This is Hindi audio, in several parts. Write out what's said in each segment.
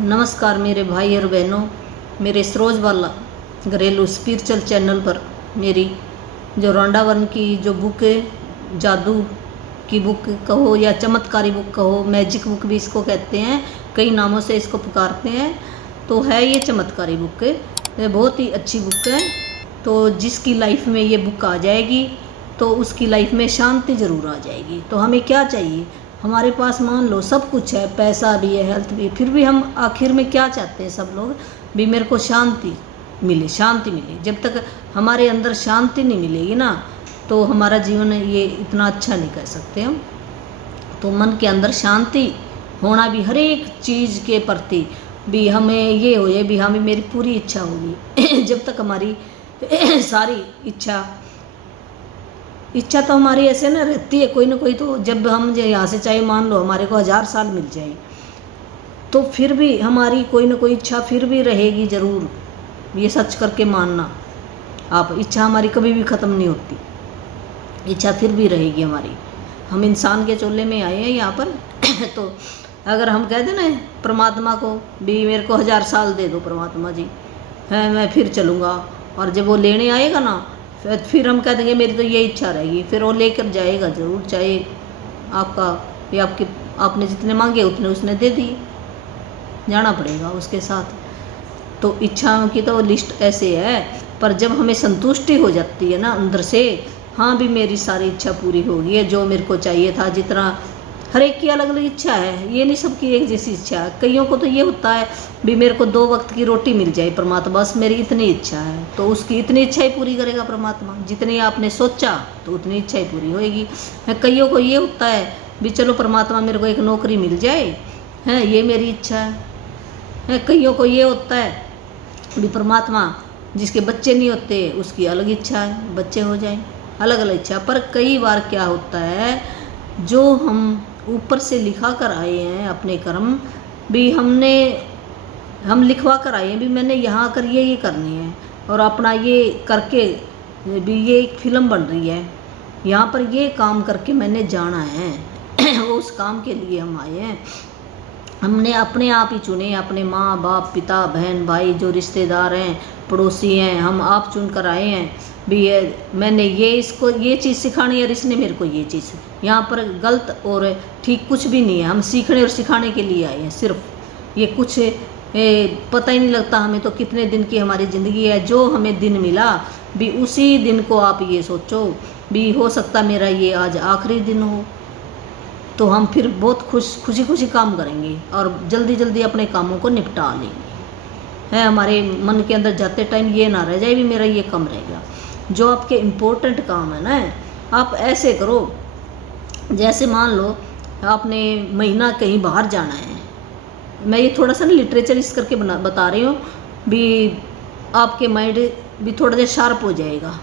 नमस्कार मेरे भाई और बहनों, मेरे सरोज वाला घरेलू स्पिरिचुअल चैनल पर मेरी जो रॉन्डा वर्न की जो बुक है, जादू की बुक कहो या चमत्कारी बुक कहो, मैजिक बुक भी इसको कहते हैं, कई नामों से इसको पुकारते हैं। तो है ये चमत्कारी बुक, ये बहुत ही अच्छी बुक है। तो जिसकी लाइफ में ये बुक आ जाएगी तो उसकी लाइफ में शांति ज़रूर आ जाएगी। तो हमें क्या चाहिए? हमारे पास मान लो सब कुछ है, पैसा भी है, हेल्थ भी है, फिर भी हम आखिर में क्या चाहते हैं सब लोग भी? मेरे को शांति मिले, शांति मिले। जब तक हमारे अंदर शांति नहीं मिलेगी ना, तो हमारा जीवन ये इतना अच्छा नहीं कर सकते हम। तो मन के अंदर शांति होना भी हर एक चीज़ के प्रति भी हमें ये हो जाए भी हमें मेरी पूरी इच्छा होगी। जब तक हमारी सारी इच्छा तो हमारी ऐसे ना रहती है, कोई ना कोई तो जब हम यहाँ से चाहे मान लो हमारे को 1000 साल मिल जाए तो फिर भी हमारी कोई ना कोई इच्छा फिर भी रहेगी ज़रूर। ये सच करके मानना आप, इच्छा हमारी कभी भी ख़त्म नहीं होती, इच्छा फिर भी रहेगी हमारी। हम इंसान के चोले में आए हैं यहाँ पर। तो अगर हम कह दें ना परमात्मा को भी मेरे को 1000 साल दे दो परमात्मा जी, है मैं फिर चलूँगा, और जब वो लेने आएगा ना फिर हम कह देंगे मेरी तो ये इच्छा रहेगी, फिर वो लेकर जाएगा ज़रूर, चाहे आपका या आपने जितने मांगे उतने उसने दे दिए, जाना पड़ेगा उसके साथ। तो इच्छाओं की तो लिस्ट ऐसे है, पर जब हमें संतुष्टि हो जाती है ना अंदर से, हाँ भी मेरी सारी इच्छा पूरी हो गई है, जो मेरे को चाहिए था, जितना हर एक की अलग अलग इच्छा है, ये नहीं सबकी एक जैसी इच्छा है। कईयों को तो ये होता है भी मेरे को 2 वक्त की रोटी मिल जाए परमात्मा, बस मेरी इतनी इच्छा है, तो उसकी इतनी इच्छा ही पूरी करेगा परमात्मा। जितनी आपने सोचा तो उतनी इच्छा ही पूरी होएगी। कईयों को ये होता है भी चलो परमात्मा मेरे को एक नौकरी मिल जाए, है ये मेरी इच्छा है। कईयों को ये होता है भी परमात्मा जिसके बच्चे नहीं होते उसकी अलग इच्छा है, बच्चे हो जाए, अलग अलग इच्छा। पर कई बार क्या होता है, जो हम ऊपर से लिखा कर आए हैं अपने कर्म भी हम लिखवा कर आए हैं भी मैंने यहाँ आकर ये करनी है, और अपना ये करके भी ये एक फिल्म बन रही है, यहाँ पर ये काम करके मैंने जाना है। वो उस काम के लिए हम आए हैं। हमने अपने आप ही चुने, अपने माँ बाप, पिता, बहन, भाई, जो रिश्तेदार हैं, पड़ोसी हैं, हम आप चुन कर आए हैं भी मैंने ये इसको ये चीज़ सिखानी है और इसने मेरे को ये चीज़। यहाँ पर गलत और ठीक कुछ भी नहीं है, हम सीखने और सिखाने के लिए आए हैं सिर्फ। ये कुछ पता ही नहीं लगता हमें तो कितने दिन की हमारी ज़िंदगी है। जो हमें दिन मिला भी उसी दिन को आप ये सोचो भी हो सकता मेरा ये आज आखिरी दिन हो, तो हम फिर बहुत खुशी खुशी काम करेंगे और जल्दी जल्दी अपने कामों को निपटा लेंगे। है हमारे मन के अंदर जाते टाइम ये ना रह जाए भी मेरा ये कम रह गया। जो आपके इम्पोर्टेंट काम है ना, आप ऐसे करो जैसे मान लो आपने महीना कहीं बाहर जाना है। मैं ये थोड़ा सा ना लिटरेचर इस करके बता रही हूँ भी आपके माइंड भी थोड़ा सा शार्प हो जाएगा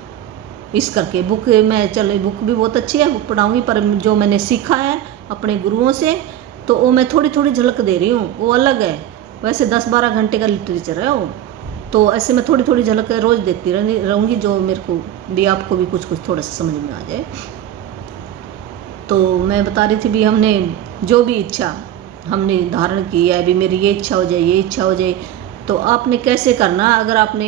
इस करके। बुक मैं चलो बुक भी बहुत अच्छी है, बुक पढ़ाऊँगी, पर जो मैंने सीखा है अपने गुरुओं से तो वो मैं थोड़ी थोड़ी झलक दे रही हूँ, वो अलग है। वैसे 10-12 घंटे का लिटरेचर है वो, तो ऐसे मैं थोड़ी थोड़ी झलक रोज़ देखती रहूँगी, जो मेरे को भी आपको भी कुछ कुछ थोड़ा सा समझ में आ जाए। तो मैं बता रही थी भी हमने जो भी इच्छा हमने धारण की है भी मेरी ये इच्छा हो जाए, ये इच्छा हो जाए, तो आपने कैसे करना? अगर आपने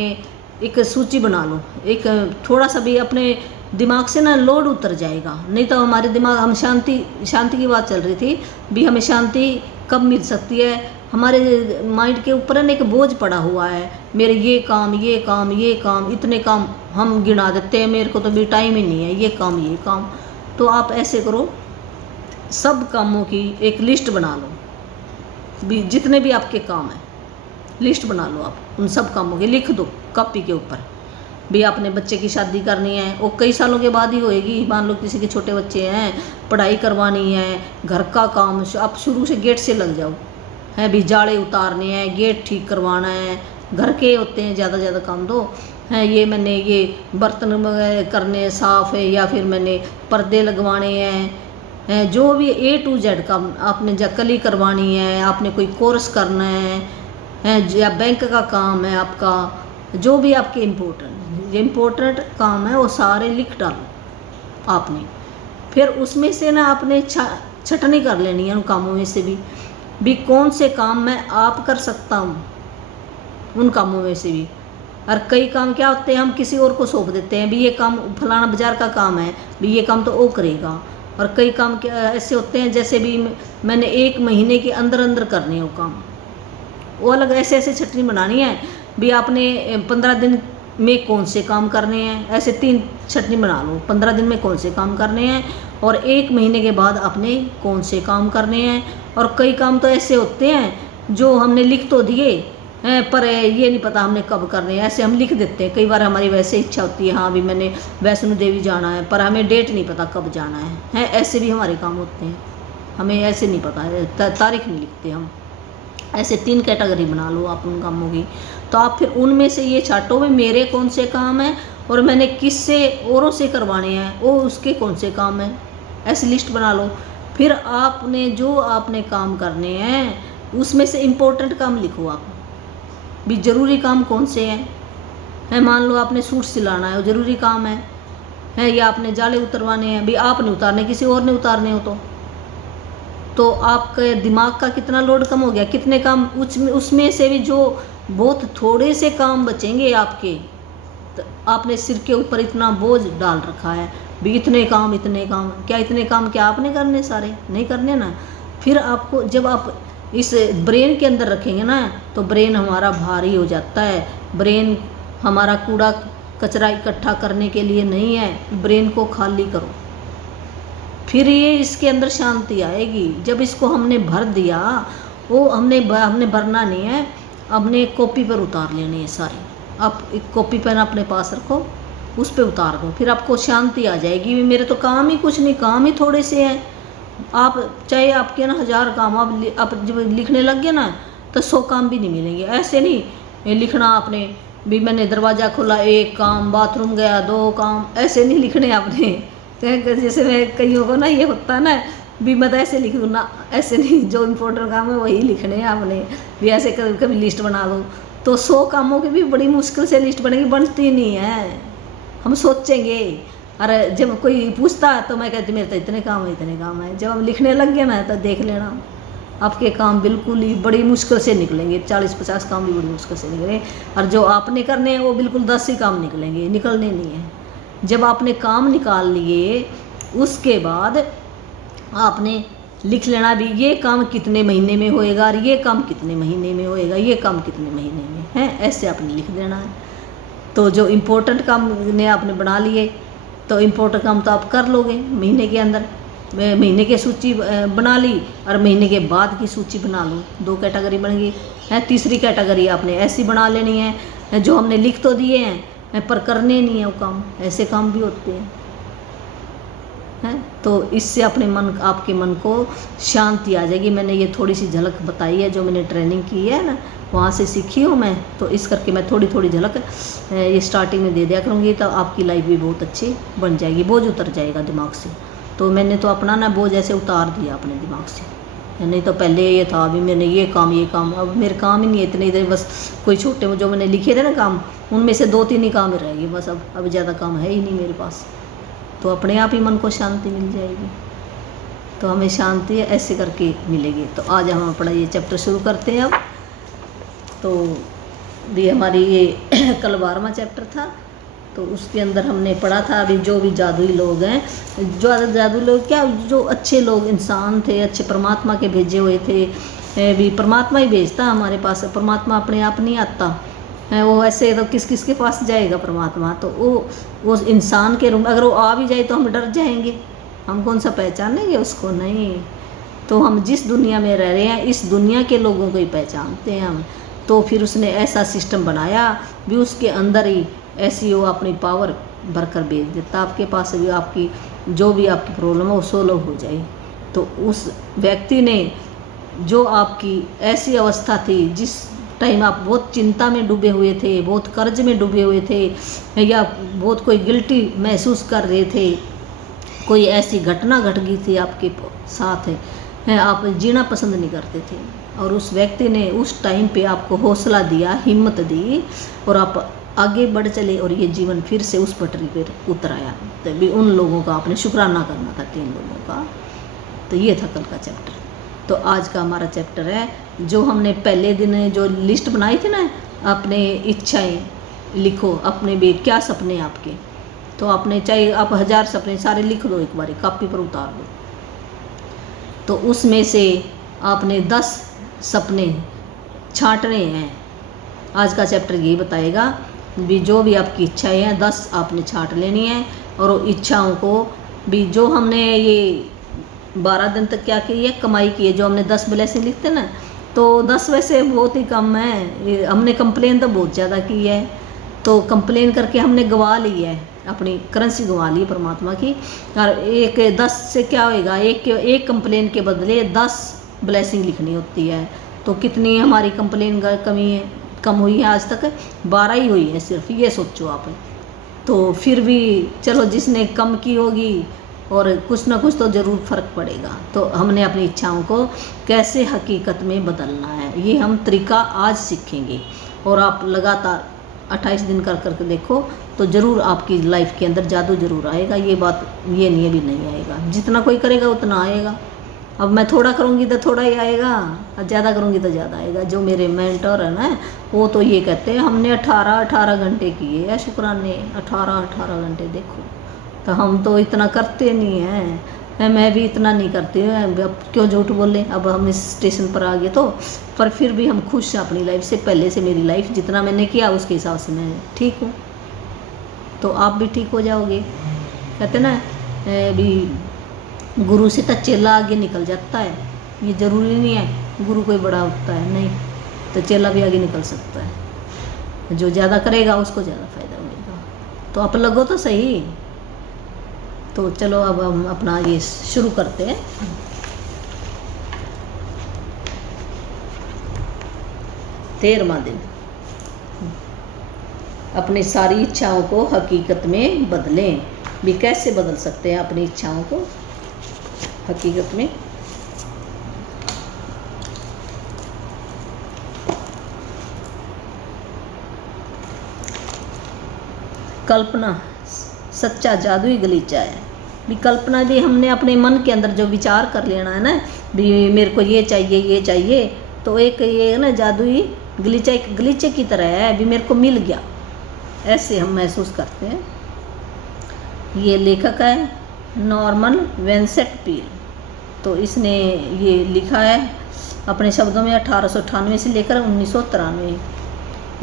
एक सूची बना लो, एक थोड़ा सा भी अपने दिमाग से ना लोड उतर जाएगा। नहीं तो हमारे दिमाग, हम शांति की बात चल रही थी भी हमें शांति कब मिल सकती है? हमारे माइंड के ऊपर ना एक बोझ पड़ा हुआ है, मेरे ये काम ये काम ये काम, इतने काम हम गिना देते हैं, मेरे को तो भी टाइम ही नहीं है ये काम। तो आप ऐसे करो, सब कामों की एक लिस्ट बना लो भी, जितने भी आपके काम हैं लिस्ट बना लो, आप उन सब कामों की लिख दो कॉपी के ऊपर भी। आपने बच्चे की शादी करनी है, वो कई सालों के बाद ही होएगी। मान लो किसी के छोटे बच्चे हैं, पढ़ाई करवानी है, घर का काम आप शुरू से गेट से लग जाओ, है भी जाड़े उतारने हैं, गेट ठीक करवाना है, घर के होते हैं ज़्यादा काम दो हैं। ये मैंने ये बर्तन करने साफ़ है, या फिर मैंने पर्दे लगवाने हैं, जो भी A to Z का आपने कली करवानी है, आपने कोई कोर्स करना है, या बैंक का काम है आपका, जो भी आपके इम्पोर्टेंट काम है वो सारे लिख डालो आपने। फिर उसमें से ना आपने छटनी कर लेनी है उन कामों में से भी भी कौन से काम मैं आप कर सकता हूँ, उन कामों में से भी। और कई काम क्या होते हैं, हम किसी और को सौंप देते हैं, भी ये काम फलाना बाजार का काम है, भी ये काम तो वो करेगा। और कई काम क्या ऐसे होते हैं, जैसे भी मैंने 1 महीने के अंदर अंदर करने हो काम, वो अलग ऐसे ऐसे छटनी बनानी है भी। आपने 15 दिन में कौन से काम करने हैं, ऐसे 3 छटनी बना लो। 15 दिन में कौन से काम करने हैं और 1 महीने के बाद आपने कौन से काम करने हैं। और कई काम तो ऐसे होते हैं जो हमने लिख तो दिए पर ये नहीं पता हमने कब करने हैं, ऐसे हम लिख देते हैं। कई बार हमारी वैसे इच्छा होती है, हाँ भी मैंने वैष्णो देवी जाना है, पर हमें डेट नहीं पता कब जाना है। ऐसे भी हमारे काम होते हैं, हमें ऐसे नहीं पता है, तारीख नहीं लिखते हम। ऐसे 3 कैटेगरी बना लो आप उन कामों की। तो आप फिर उनमें से ये छाटो में मेरे कौन से काम हैं और मैंने किससे औरों से करवाने हैं, वो उसके कौन से काम हैं, ऐसी लिस्ट बना लो। फिर आपने जो आपने काम करने हैं उसमें से इम्पोर्टेंट काम लिखो आप भी। ज़रूरी काम कौन से हैं, मान लो आपने सूट सिलाना है, वो ज़रूरी काम है, या आपने जाले उतरवाने हैं, भी आपने उतारने किसी और ने उतारने हो तो आपके दिमाग का कितना लोड कम हो गया, कितने काम उसमें से भी जो बहुत थोड़े से काम बचेंगे आपके। तो आपने सिर के ऊपर इतना बोझ डाल रखा है भी, इतने काम क्या इतने काम क्या आपने करने, सारे नहीं करने ना। फिर आपको जब आप इस ब्रेन के अंदर रखेंगे ना, तो ब्रेन हमारा भारी हो जाता है। ब्रेन हमारा कूड़ा कचरा इकट्ठा करने के लिए नहीं है, ब्रेन को खाली करो, फिर ये इसके अंदर शांति आएगी। जब इसको हमने भर दिया, वो हमने भरना नहीं है, हमने कॉपी पर उतार लेनी है सारी। आप एक कॉपी पेन अपने पास रखो, उस पर उतार दो, फिर आपको शांति आ जाएगी। मेरे तो काम ही कुछ नहीं, काम ही थोड़े से हैं। आप चाहे आपके ना 1000 काम आप जब लिखने लग गए ना, तो 100 काम भी नहीं मिलेंगे। ऐसे नहीं लिखना आपने भी मैंने दरवाज़ा खोला 1 काम, बाथरूम गया 2 काम, ऐसे नहीं लिखने आपने। जैसे मैं कईयों को ना ये होता है ना भी मैं तो ऐसे लिख दूँ ना, ऐसे नहीं, जो इम्पोर्टेंट काम है वही लिखने हैं आपने भी। ऐसे कभी कभी लिस्ट बना दो तो 100 कामों की भी बड़ी मुश्किल से लिस्ट बनेगी, बनती नहीं है। हम सोचेंगे, अरे जब कोई पूछता है तो मैं कहती मेरे तो इतने काम है। जब हम लिखने लग गए ना, तो देख लेना आपके काम बिल्कुल ही बड़ी मुश्किल से निकलेंगे। 40-50 काम भी बड़ी मुश्किल से निकलेंगे, और जो आपने करने हैं वो बिल्कुल 10 ही काम निकलेंगे, निकलने नहीं है। जब आपने काम निकाल लिए, उसके बाद आपने लिख लेना भी ये काम कितने महीने में होएगा, और ये काम कितने महीने में होएगा, ये काम कितने महीने में है, ऐसे आपने लिख देना है। तो जो इम्पोर्टेंट काम ने आपने बना लिए, तो इम्पोर्टेंट काम तो आप कर लोगे महीने के अंदर। महीने की सूची बना ली और महीने के बाद की सूची बना लो, 2 कैटेगरी बन गई है। तीसरी कैटेगरी आपने ऐसी बना लेनी है, जो हमने लिख तो दिए हैं पर करने नहीं है वो काम, ऐसे काम भी होते हैं। तो इससे अपने आपके मन को शांति आ जाएगी। मैंने ये थोड़ी सी झलक बताई है, जो मैंने ट्रेनिंग की है ना, वहाँ से सीखी हूँ मैं। तो इस करके मैं थोड़ी थोड़ी झलक ये स्टार्टिंग में दे दिया करूँगी, तो आपकी लाइफ भी बहुत अच्छी बन जाएगी, बोझ उतर जाएगा दिमाग से। तो मैंने तो अपना ना बोझ ऐसे उतार दिया अपने दिमाग से। नहीं तो पहले ये था अभी मैंने ये काम, अब मेरे काम ही नहीं है इतने इधर, बस कोई छोटे जो मैंने लिखे थे ना काम, उनमें से 2-3 ही काम रहेगी बस। अब ज़्यादा काम है ही नहीं मेरे पास। तो अपने आप ही मन को शांति मिल जाएगी। तो हमें शांति ऐसे करके मिलेगी। तो आज हम अपना ये चैप्टर शुरू करते हैं अब। तो भी हमारी ये कल 12वां चैप्टर था, तो उसके अंदर हमने पढ़ा था अभी जो भी जादुई लोग हैं, जो जादुई लोग क्या, जो अच्छे लोग इंसान थे, अच्छे परमात्मा के भेजे हुए थे। भी परमात्मा ही भेजता हमारे पास, परमात्मा अपने आप नहीं आता है। वो ऐसे तो किस के पास जाएगा परमात्मा। तो वो इंसान के रूप, अगर वो आ भी जाए तो हम डर जाएंगे, हम कौन सा पहचानेंगे उसको, नहीं। तो हम जिस दुनिया में रह रहे हैं, इस दुनिया के लोगों को ही पहचानते हैं हम। तो फिर उसने ऐसा सिस्टम बनाया भी उसके अंदर ही ऐसी वो अपनी पावर भरकर भेज देता आपके पास, भी आपकी जो भी आपकी प्रॉब्लम है वो सोल्व हो जाए। तो उस व्यक्ति ने जो आपकी ऐसी अवस्था थी, जिस टाइम आप बहुत चिंता में डूबे हुए थे, बहुत कर्ज में डूबे हुए थे, या बहुत कोई गिल्टी महसूस कर रहे थे, कोई ऐसी घटना घट गई थी आपके साथ है, आप जीना पसंद नहीं करते थे, और उस व्यक्ति ने उस टाइम पे आपको हौसला दिया, हिम्मत दी, और आप आगे बढ़ चले, और ये जीवन फिर से उस पटरी पर उतर आया। तभी उन लोगों का आपने शुक्राना करना था, 3 लोगों का। तो ये था कल का चैप्टर। तो आज का हमारा चैप्टर है, जो हमने पहले दिन जो लिस्ट बनाई थी ना, अपने इच्छाएं लिखो, अपने भी क्या सपने आपके, तो आपने चाहे आप 1000 सपने सारे लिख दो, एक बार कापी पर उतार दो। तो उसमें से आपने 10 सपने छांटने हैं। आज का चैप्टर यही बताएगा भी जो भी आपकी इच्छाएं हैं 10 आपने छांट लेनी है, और इच्छाओं को भी जो हमने ये 12 दिन तक क्या की है, कमाई की है, जो हमने 10 ब्लेसिंग लिखते ना, तो 10 वैसे बहुत ही कम है, हमने कंप्लेन तो बहुत ज़्यादा की है, तो कंप्लेन करके हमने गवा ली है, अपनी करेंसी गवा ली परमात्मा की। और एक 10 से क्या होएगा, एक कंप्लेन के बदले 10 ब्लेसिंग लिखनी होती है। तो कितनी हमारी कंप्लेन कम हुई है, आज तक 12 ही हुई है सिर्फ, ये सोचो आप। तो फिर भी चलो, जिसने कम की होगी और कुछ ना कुछ तो ज़रूर फ़र्क पड़ेगा। तो हमने अपनी इच्छाओं को कैसे हकीकत में बदलना है, ये हम तरीका आज सीखेंगे। और आप लगातार 28 दिन कर करके देखो, तो ज़रूर आपकी लाइफ के अंदर जादू ज़रूर आएगा। ये बात ये नहीं है भी नहीं आएगा, जितना कोई करेगा उतना आएगा। अब मैं थोड़ा करूँगी तो थोड़ा ही आएगा, और ज़्यादा करूँगी तो ज़्यादा आएगा। जो मेरे मेंटर है ना, वो तो ये कहते हैं हमने 18 घंटे किए हैं शुक्राने, 18 घंटे। देखो, तो हम तो इतना करते नहीं हैं, मैं भी इतना नहीं करती हूँ। अब क्यों झूठ बोले, अब हम इस स्टेशन पर आ गए तो, पर फिर भी हम खुश हैं अपनी लाइफ से। पहले से मेरी लाइफ जितना मैंने किया उसके हिसाब से मैं ठीक हूँ, तो आप भी ठीक हो जाओगे। कहते ना भी गुरु से तो चेला आगे निकल जाता है, ये ज़रूरी नहीं है गुरु कोई बड़ा होता है, नहीं, तो चेला भी आगे निकल सकता है। जो ज़्यादा करेगा उसको ज़्यादा फायदा मिलेगा। तो आप लगो तो सही। तो चलो अब हम अपना ये शुरू करते हैं। तेरहवां दिन, अपनी सारी इच्छाओं को हकीकत में बदलें। भी कैसे बदल सकते हैं अपनी इच्छाओं को हकीकत में? कल्पना सच्चा जादुई गलीचा है। भी कल्पना भी हमने अपने मन के अंदर जो विचार कर लेना है ना, भी मेरे को ये चाहिए, तो एक ये ना जादुई गलीचा, एक गलीचे की तरह है, भी मेरे को मिल गया, ऐसे हम महसूस करते हैं। ये लेखक है नॉर्मन विंसेंट पील। तो इसने ये लिखा है अपने शब्दों में 1898 से लेकर 1993।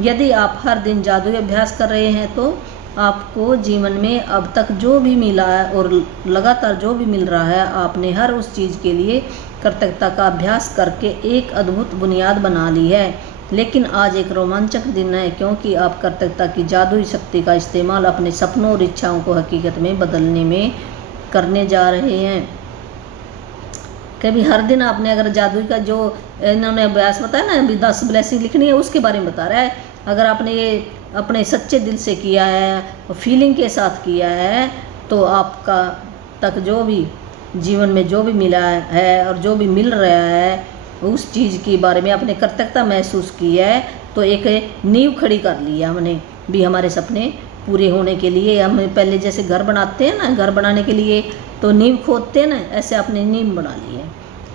यदि आप हर दिन जादुई अभ्यास कर रहे हैं, तो आपको जीवन में अब तक जो भी मिला है और लगातार जो भी मिल रहा है, आपने हर उस चीज़ के लिए कृतज्ञता का अभ्यास करके एक अद्भुत बुनियाद बना ली है। लेकिन आज एक रोमांचक दिन है, क्योंकि आप कृतज्ञता की जादुई शक्ति का इस्तेमाल अपने सपनों और इच्छाओं को हकीकत में बदलने में करने जा रहे हैं। कभी हर दिन आपने अगर जादुई का जो इन्होंने अभ्यास बताया ना, अभी 10 ब्लेसिंग लिखनी है, उसके बारे में बता रहा है। अगर आपने ये अपने सच्चे दिल से किया है और फीलिंग के साथ किया है, तो आपका तक जो भी जीवन में जो भी मिला है और जो भी मिल रहा है, उस चीज़ के बारे में आपने कृतज्ञता महसूस की है, तो एक नींव खड़ी कर ली है हमने भी। हमारे सपने पूरे होने के लिए हम पहले जैसे घर बनाते हैं ना, घर बनाने के लिए तो नींव खोदते हैं ना, ऐसे आपने नींव बना ली है।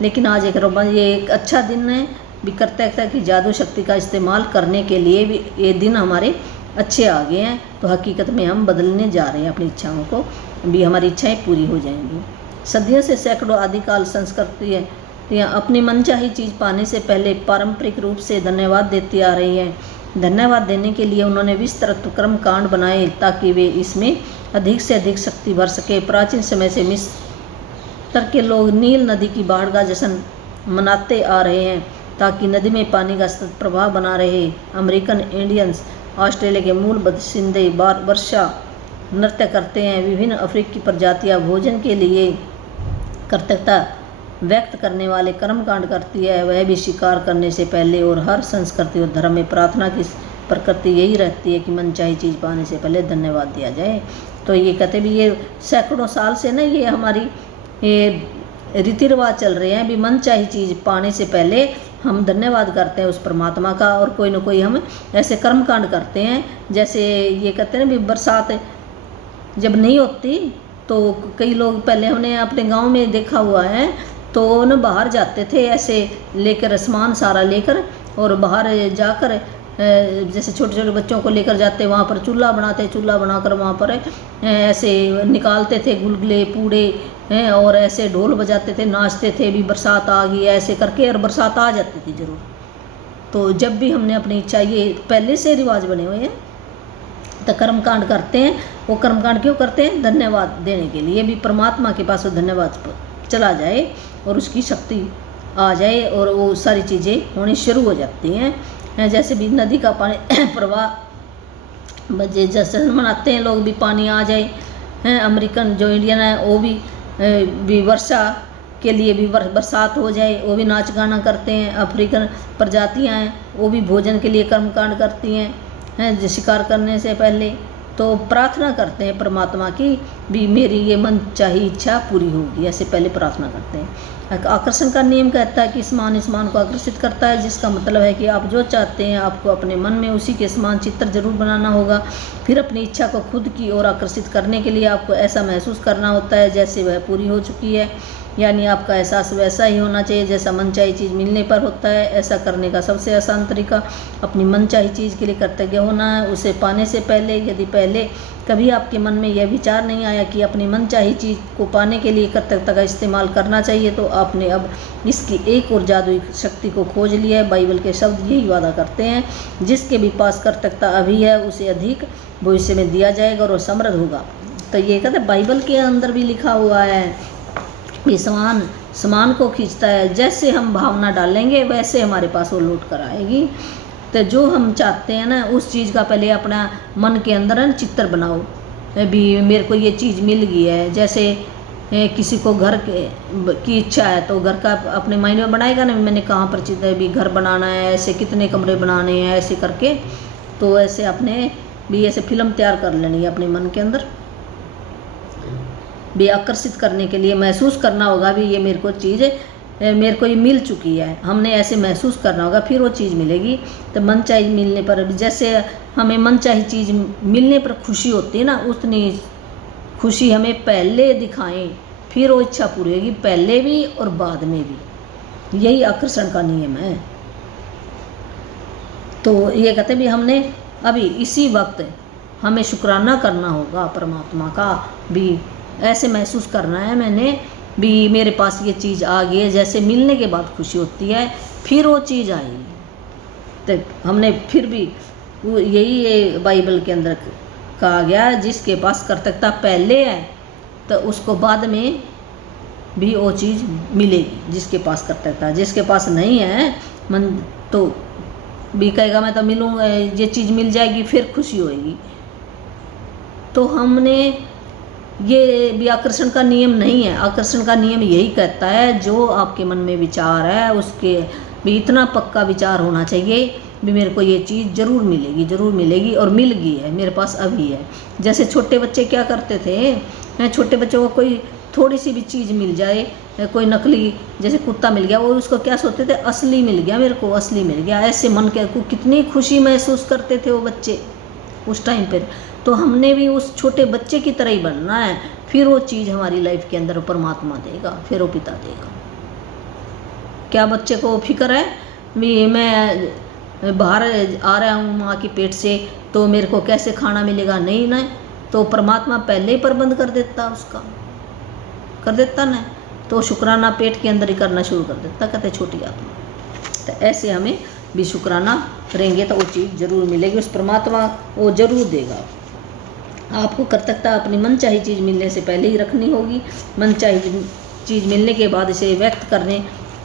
लेकिन आज ये एक अच्छा दिन है भी, कृतज्ञता की जादू शक्ति का इस्तेमाल करने के लिए भी ये दिन हमारे अच्छे आ गए हैं। तो हकीकत में हम बदलने जा रहे हैं अपनी इच्छाओं को भी, हमारी इच्छाएं पूरी हो जाएंगी। सदियों से सैकड़ों आदिकाल संस्कृति है अपनी मनचाही चीज़ पाने से पहले पारंपरिक रूप से धन्यवाद देती आ रही है। धन्यवाद देने के लिए उन्होंने विस्तृत क्रम कांड बनाए, ताकि वे इसमें अधिक से अधिक शक्ति भर सके। प्राचीन समय से मिस्र के लोग नील नदी की बाढ़ का जश्न मनाते आ रहे हैं, ताकि नदी में पानी का सतत प्रवाह बना रहे। अमेरिकन इंडियंस, ऑस्ट्रेलिया के मूल बाशिंदे वर्षा नृत्य करते हैं। विभिन्न अफ्रीकी प्रजातियां भोजन के लिए कृतज्ञता व्यक्त करने वाले कर्मकांड करती है। वह भी शिकार करने से पहले, और हर संस्कृति और धर्म में प्रार्थना की प्रकृति यही रहती है कि मनचाही चीज़ पाने से पहले धन्यवाद दिया जाए। तो ये कहते भी, ये सैकड़ों साल से ना ये हमारी ये रीति रिवाज चल रहे हैं भी, मनचाही चीज़ पाने से पहले हम धन्यवाद करते हैं उस परमात्मा का। और कोई ना कोई हम ऐसे कर्मकांड करते हैं, जैसे ये कहते हैं भी बरसात जब नहीं होती, तो कई लोग, पहले हमने अपने गांव में देखा हुआ है तो न बाहर जाते थे ऐसे लेकर सामान सारा लेकर, और बाहर जाकर जैसे छोटे छोटे बच्चों को लेकर जाते, वहाँ पर चूल्हा बनाते, चूल्हा बनाकर वहाँ पर ऐसे निकालते थे गुलगुले पूड़े हैं, और ऐसे ढोल बजाते थे, नाचते थे, भी बरसात आ गई ऐसे करके, और बरसात आ जाती थी ज़रूर। तो जब भी हमने अपनी इच्छा, ये पहले से रिवाज बने हुए हैं, तो कर्मकांड करते हैं। वो कर्मकांड क्यों करते हैं? धन्यवाद देने के लिए, भी परमात्मा के पास वो धन्यवाद चला जाए और उसकी शक्ति आ जाए और वो सारी चीज़ें होनी शुरू हो जाती हैं। जैसे भी नदी का पानी प्रवाह बजे जैसे मनाते हैं लोग, भी पानी आ जाए हैं। अमेरिकन जो इंडियन है वो भी वर्षा के लिए भी बरसात हो जाए, वो भी नाच गाना करते हैं। अफ्रीकन प्रजातियां हैं वो भी भोजन के लिए कर्मकांड करती हैं शिकार करने से पहले। तो प्रार्थना करते हैं परमात्मा की, भी मेरी ये मन चाही इच्छा पूरी होगी, ऐसे पहले प्रार्थना करते हैं। आकर्षण का नियम कहता है कि समान समान को आकर्षित करता है, जिसका मतलब है कि आप जो चाहते हैं आपको अपने मन में उसी के समान चित्र जरूर बनाना होगा। फिर अपनी इच्छा को खुद की ओर आकर्षित करने के लिए आपको ऐसा महसूस करना होता है जैसे वह पूरी हो चुकी है, यानी आपका एहसास वैसा ही होना चाहिए जैसा मनचाही चीज़ मिलने पर होता है। ऐसा करने का सबसे आसान तरीका अपनी मनचाही चीज़ के लिए कृतज्ञ होना है। उसे पाने से पहले यदि पहले कभी आपके मन में यह विचार नहीं आया कि अपनी मनचाही चीज़ को पाने के लिए कृतज्ञता का इस्तेमाल करना चाहिए, तो आपने अब इसकी एक और जादुई शक्ति को खोज लिया है। बाइबल के शब्द यही वादा करते हैं, जिसके भी पास कृतज्ञता अभी है उसे अधिक भविष्य में दिया जाएगा और वो समृद्ध होगा। तो ये कहते हैं बाइबल के अंदर भी लिखा हुआ है, ये समान को खींचता है। जैसे हम भावना डालेंगे वैसे हमारे पास वो लौट कर आएगी। तो जो हम चाहते हैं ना उस चीज़ का पहले अपना मन के अंदर ना चित्र बनाओ, भी मेरे को ये चीज़ मिल गई है। जैसे किसी को घर की इच्छा है तो घर का अपने माइंड में बनाएगा ना, मैंने कहाँ पर चित्र भी घर बनाना है, ऐसे कितने कमरे बनाने हैं, ऐसे करके। तो ऐसे अपने भी ऐसे फिल्म तैयार कर लेनी है अपने मन के अंदर, भी आकर्षित करने के लिए महसूस करना होगा भी ये मेरे को चीज़ मेरे को ये मिल चुकी है, हमने ऐसे महसूस करना होगा, फिर वो चीज़ मिलेगी। तो मनचाही मिलने पर, जैसे हमें मनचाही चीज़ मिलने पर खुशी होती है ना, उतनी खुशी हमें पहले दिखाएं, फिर वो इच्छा पूरी होगी, पहले भी और बाद में भी। यही आकर्षण का नियम है। तो ये कहते भी हमने अभी इसी वक्त हमें शुक्राना करना होगा परमात्मा का, भी ऐसे महसूस करना है मैंने भी मेरे पास ये चीज़ आ गई है, जैसे मिलने के बाद खुशी होती है फिर वो चीज़ आएगी। तो हमने फिर भी यही ये बाइबल के अंदर कहा गया है, जिसके पास कृतज्ञता पहले है तो उसको बाद में भी वो चीज़ मिलेगी। जिसके पास कृतज्ञता, जिसके पास नहीं है मन तो भी कहेगा मैं तो मिलूँगा, ये चीज़ मिल जाएगी फिर खुशी होएगी। तो हमने ये भी आकर्षण का नियम नहीं है। आकर्षण का नियम यही कहता है जो आपके मन में विचार है उसके भी इतना पक्का विचार होना चाहिए भी मेरे को ये चीज़ ज़रूर मिलेगी, ज़रूर मिलेगी, और मिल गई है, मेरे पास अभी है। जैसे छोटे बच्चे क्या करते थे, छोटे बच्चों को कोई थोड़ी सी भी चीज़ मिल जाए, कोई नकली जैसे कुत्ता मिल गया, वो उसको क्या सोचते थे, असली मिल गया, मेरे को असली मिल गया। ऐसे मन के कितनी खुशी महसूस करते थे वो बच्चे उस टाइम पर। तो हमने भी उस छोटे बच्चे की तरह ही बनना है, फिर वो चीज़ हमारी लाइफ के अंदर परमात्मा देगा, फिर वो पिता देगा। क्या बच्चे को फिक्र है भी मैं बाहर आ रहा हूँ माँ की पेट से तो मेरे को कैसे खाना मिलेगा? नहीं ना, तो परमात्मा पहले ही प्रबंध कर देता, उसका कर देता ना, तो शुक्राना पेट के अंदर ही करना शुरू कर देता, कहते छोटी आत्मा। तो ऐसे हमें भी शुक्राना करेंगे तो वो चीज़ ज़रूर मिलेगी, उस परमात्मा वो ज़रूर देगा। आपको कृतज्ञता अपनी मनचाही चीज़ मिलने से पहले ही रखनी होगी। मनचाही चीज़ मिलने के बाद इसे व्यक्त करने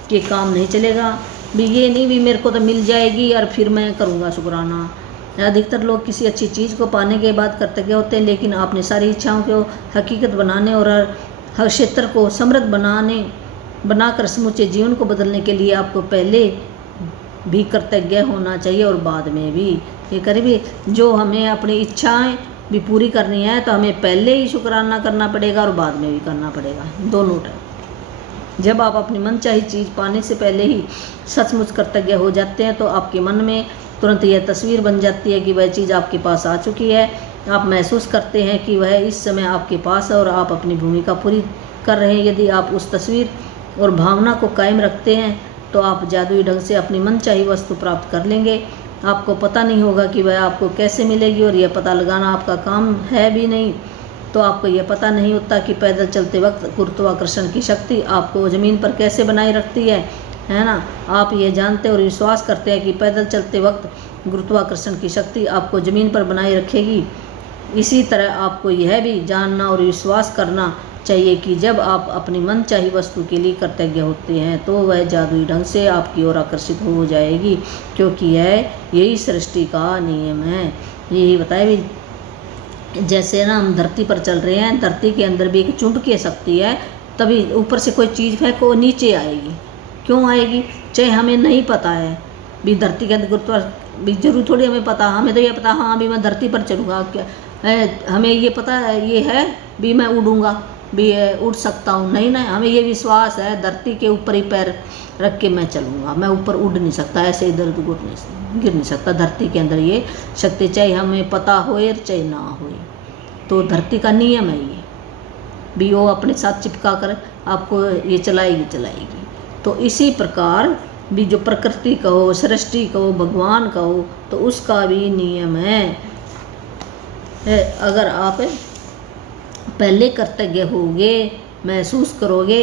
के काम नहीं चलेगा भी, ये नहीं भी मेरे को तो मिल जाएगी और फिर मैं करूँगा शुक्राना। अधिकतर लोग किसी अच्छी चीज़ को पाने के बाद कृतज्ञ होते हैं, लेकिन आपने सारी इच्छाओं को हकीकत बनाने और हर क्षेत्र को समृद्ध बनाकर समूचे जीवन को बदलने के लिए आपको पहले भी कृतज्ञ होना चाहिए और बाद में भी। ये करीबी जो हमें अपनी इच्छाएं भी पूरी करनी है तो हमें पहले ही शुक्राना करना पड़ेगा और बाद में भी करना पड़ेगा, दोनों टाइम। जब आप अपनी मनचाही चीज़ पाने से पहले ही सचमुच कृतज्ञ हो जाते हैं तो आपके मन में तुरंत यह तस्वीर बन जाती है कि वह चीज़ आपके पास आ चुकी है। आप महसूस करते हैं कि वह इस समय आपके पास है और आप अपनी भूमिका पूरी कर रहे हैं। यदि आप उस तस्वीर और भावना को कायम रखते हैं तो आप जादुई ढंग से अपनी मनचाही वस्तु प्राप्त कर लेंगे। आपको पता नहीं होगा कि वह आपको कैसे मिलेगी, और यह पता लगाना आपका काम है भी नहीं। तो आपको यह पता नहीं होता कि पैदल चलते वक्त गुरुत्वाकर्षण की शक्ति आपको ज़मीन पर कैसे बनाए रखती है ना। आप ये जानते और विश्वास करते हैं कि पैदल चलते वक्त गुरुत्वाकर्षण की शक्ति आपको ज़मीन पर बनाए रखेगी। इसी तरह आपको यह भी जानना और विश्वास करना चाहिए कि जब आप अपनी मनचाही वस्तु के लिए कृतज्ञ होते हैं तो वह जादुई ढंग से आपकी ओर आकर्षित हो जाएगी, क्योंकि यही सृष्टि का नियम है। यही बताया भी, जैसे ना हम धरती पर चल रहे हैं, धरती के अंदर भी एक चुंबकीय शक्ति है, तभी ऊपर से कोई चीज़ फेंको नीचे आएगी। क्यों आएगी? चाहे हमें नहीं पता है भी धरती के अंदर गुरुत्वाकर्षण भी जरूर थोड़ी हमें पता, हमें तो ये पता हाँ अभी मैं धरती पर चलूँगा, क्या हमें ये पता है, ये है भी मैं उड़ूँगा भी उड़ सकता हूँ, नहीं ना, हमें ये विश्वास है धरती के ऊपर ही पैर रख के मैं चलूँगा, मैं ऊपर उड़ नहीं सकता, ऐसे इधर उधर गिर नहीं सकता। धरती के अंदर ये शक्ति, चाहे हमें पता हो या चाहे ना हो, तो धरती का नियम है ये भी, वो अपने साथ चिपका कर आपको ये चलाएगी। तो इसी प्रकार भी जो प्रकृति कहो, सृष्टि कहो, भगवान कहो, तो उसका भी नियम है। अगर आप पहले कृतज्ञ होगे, महसूस करोगे,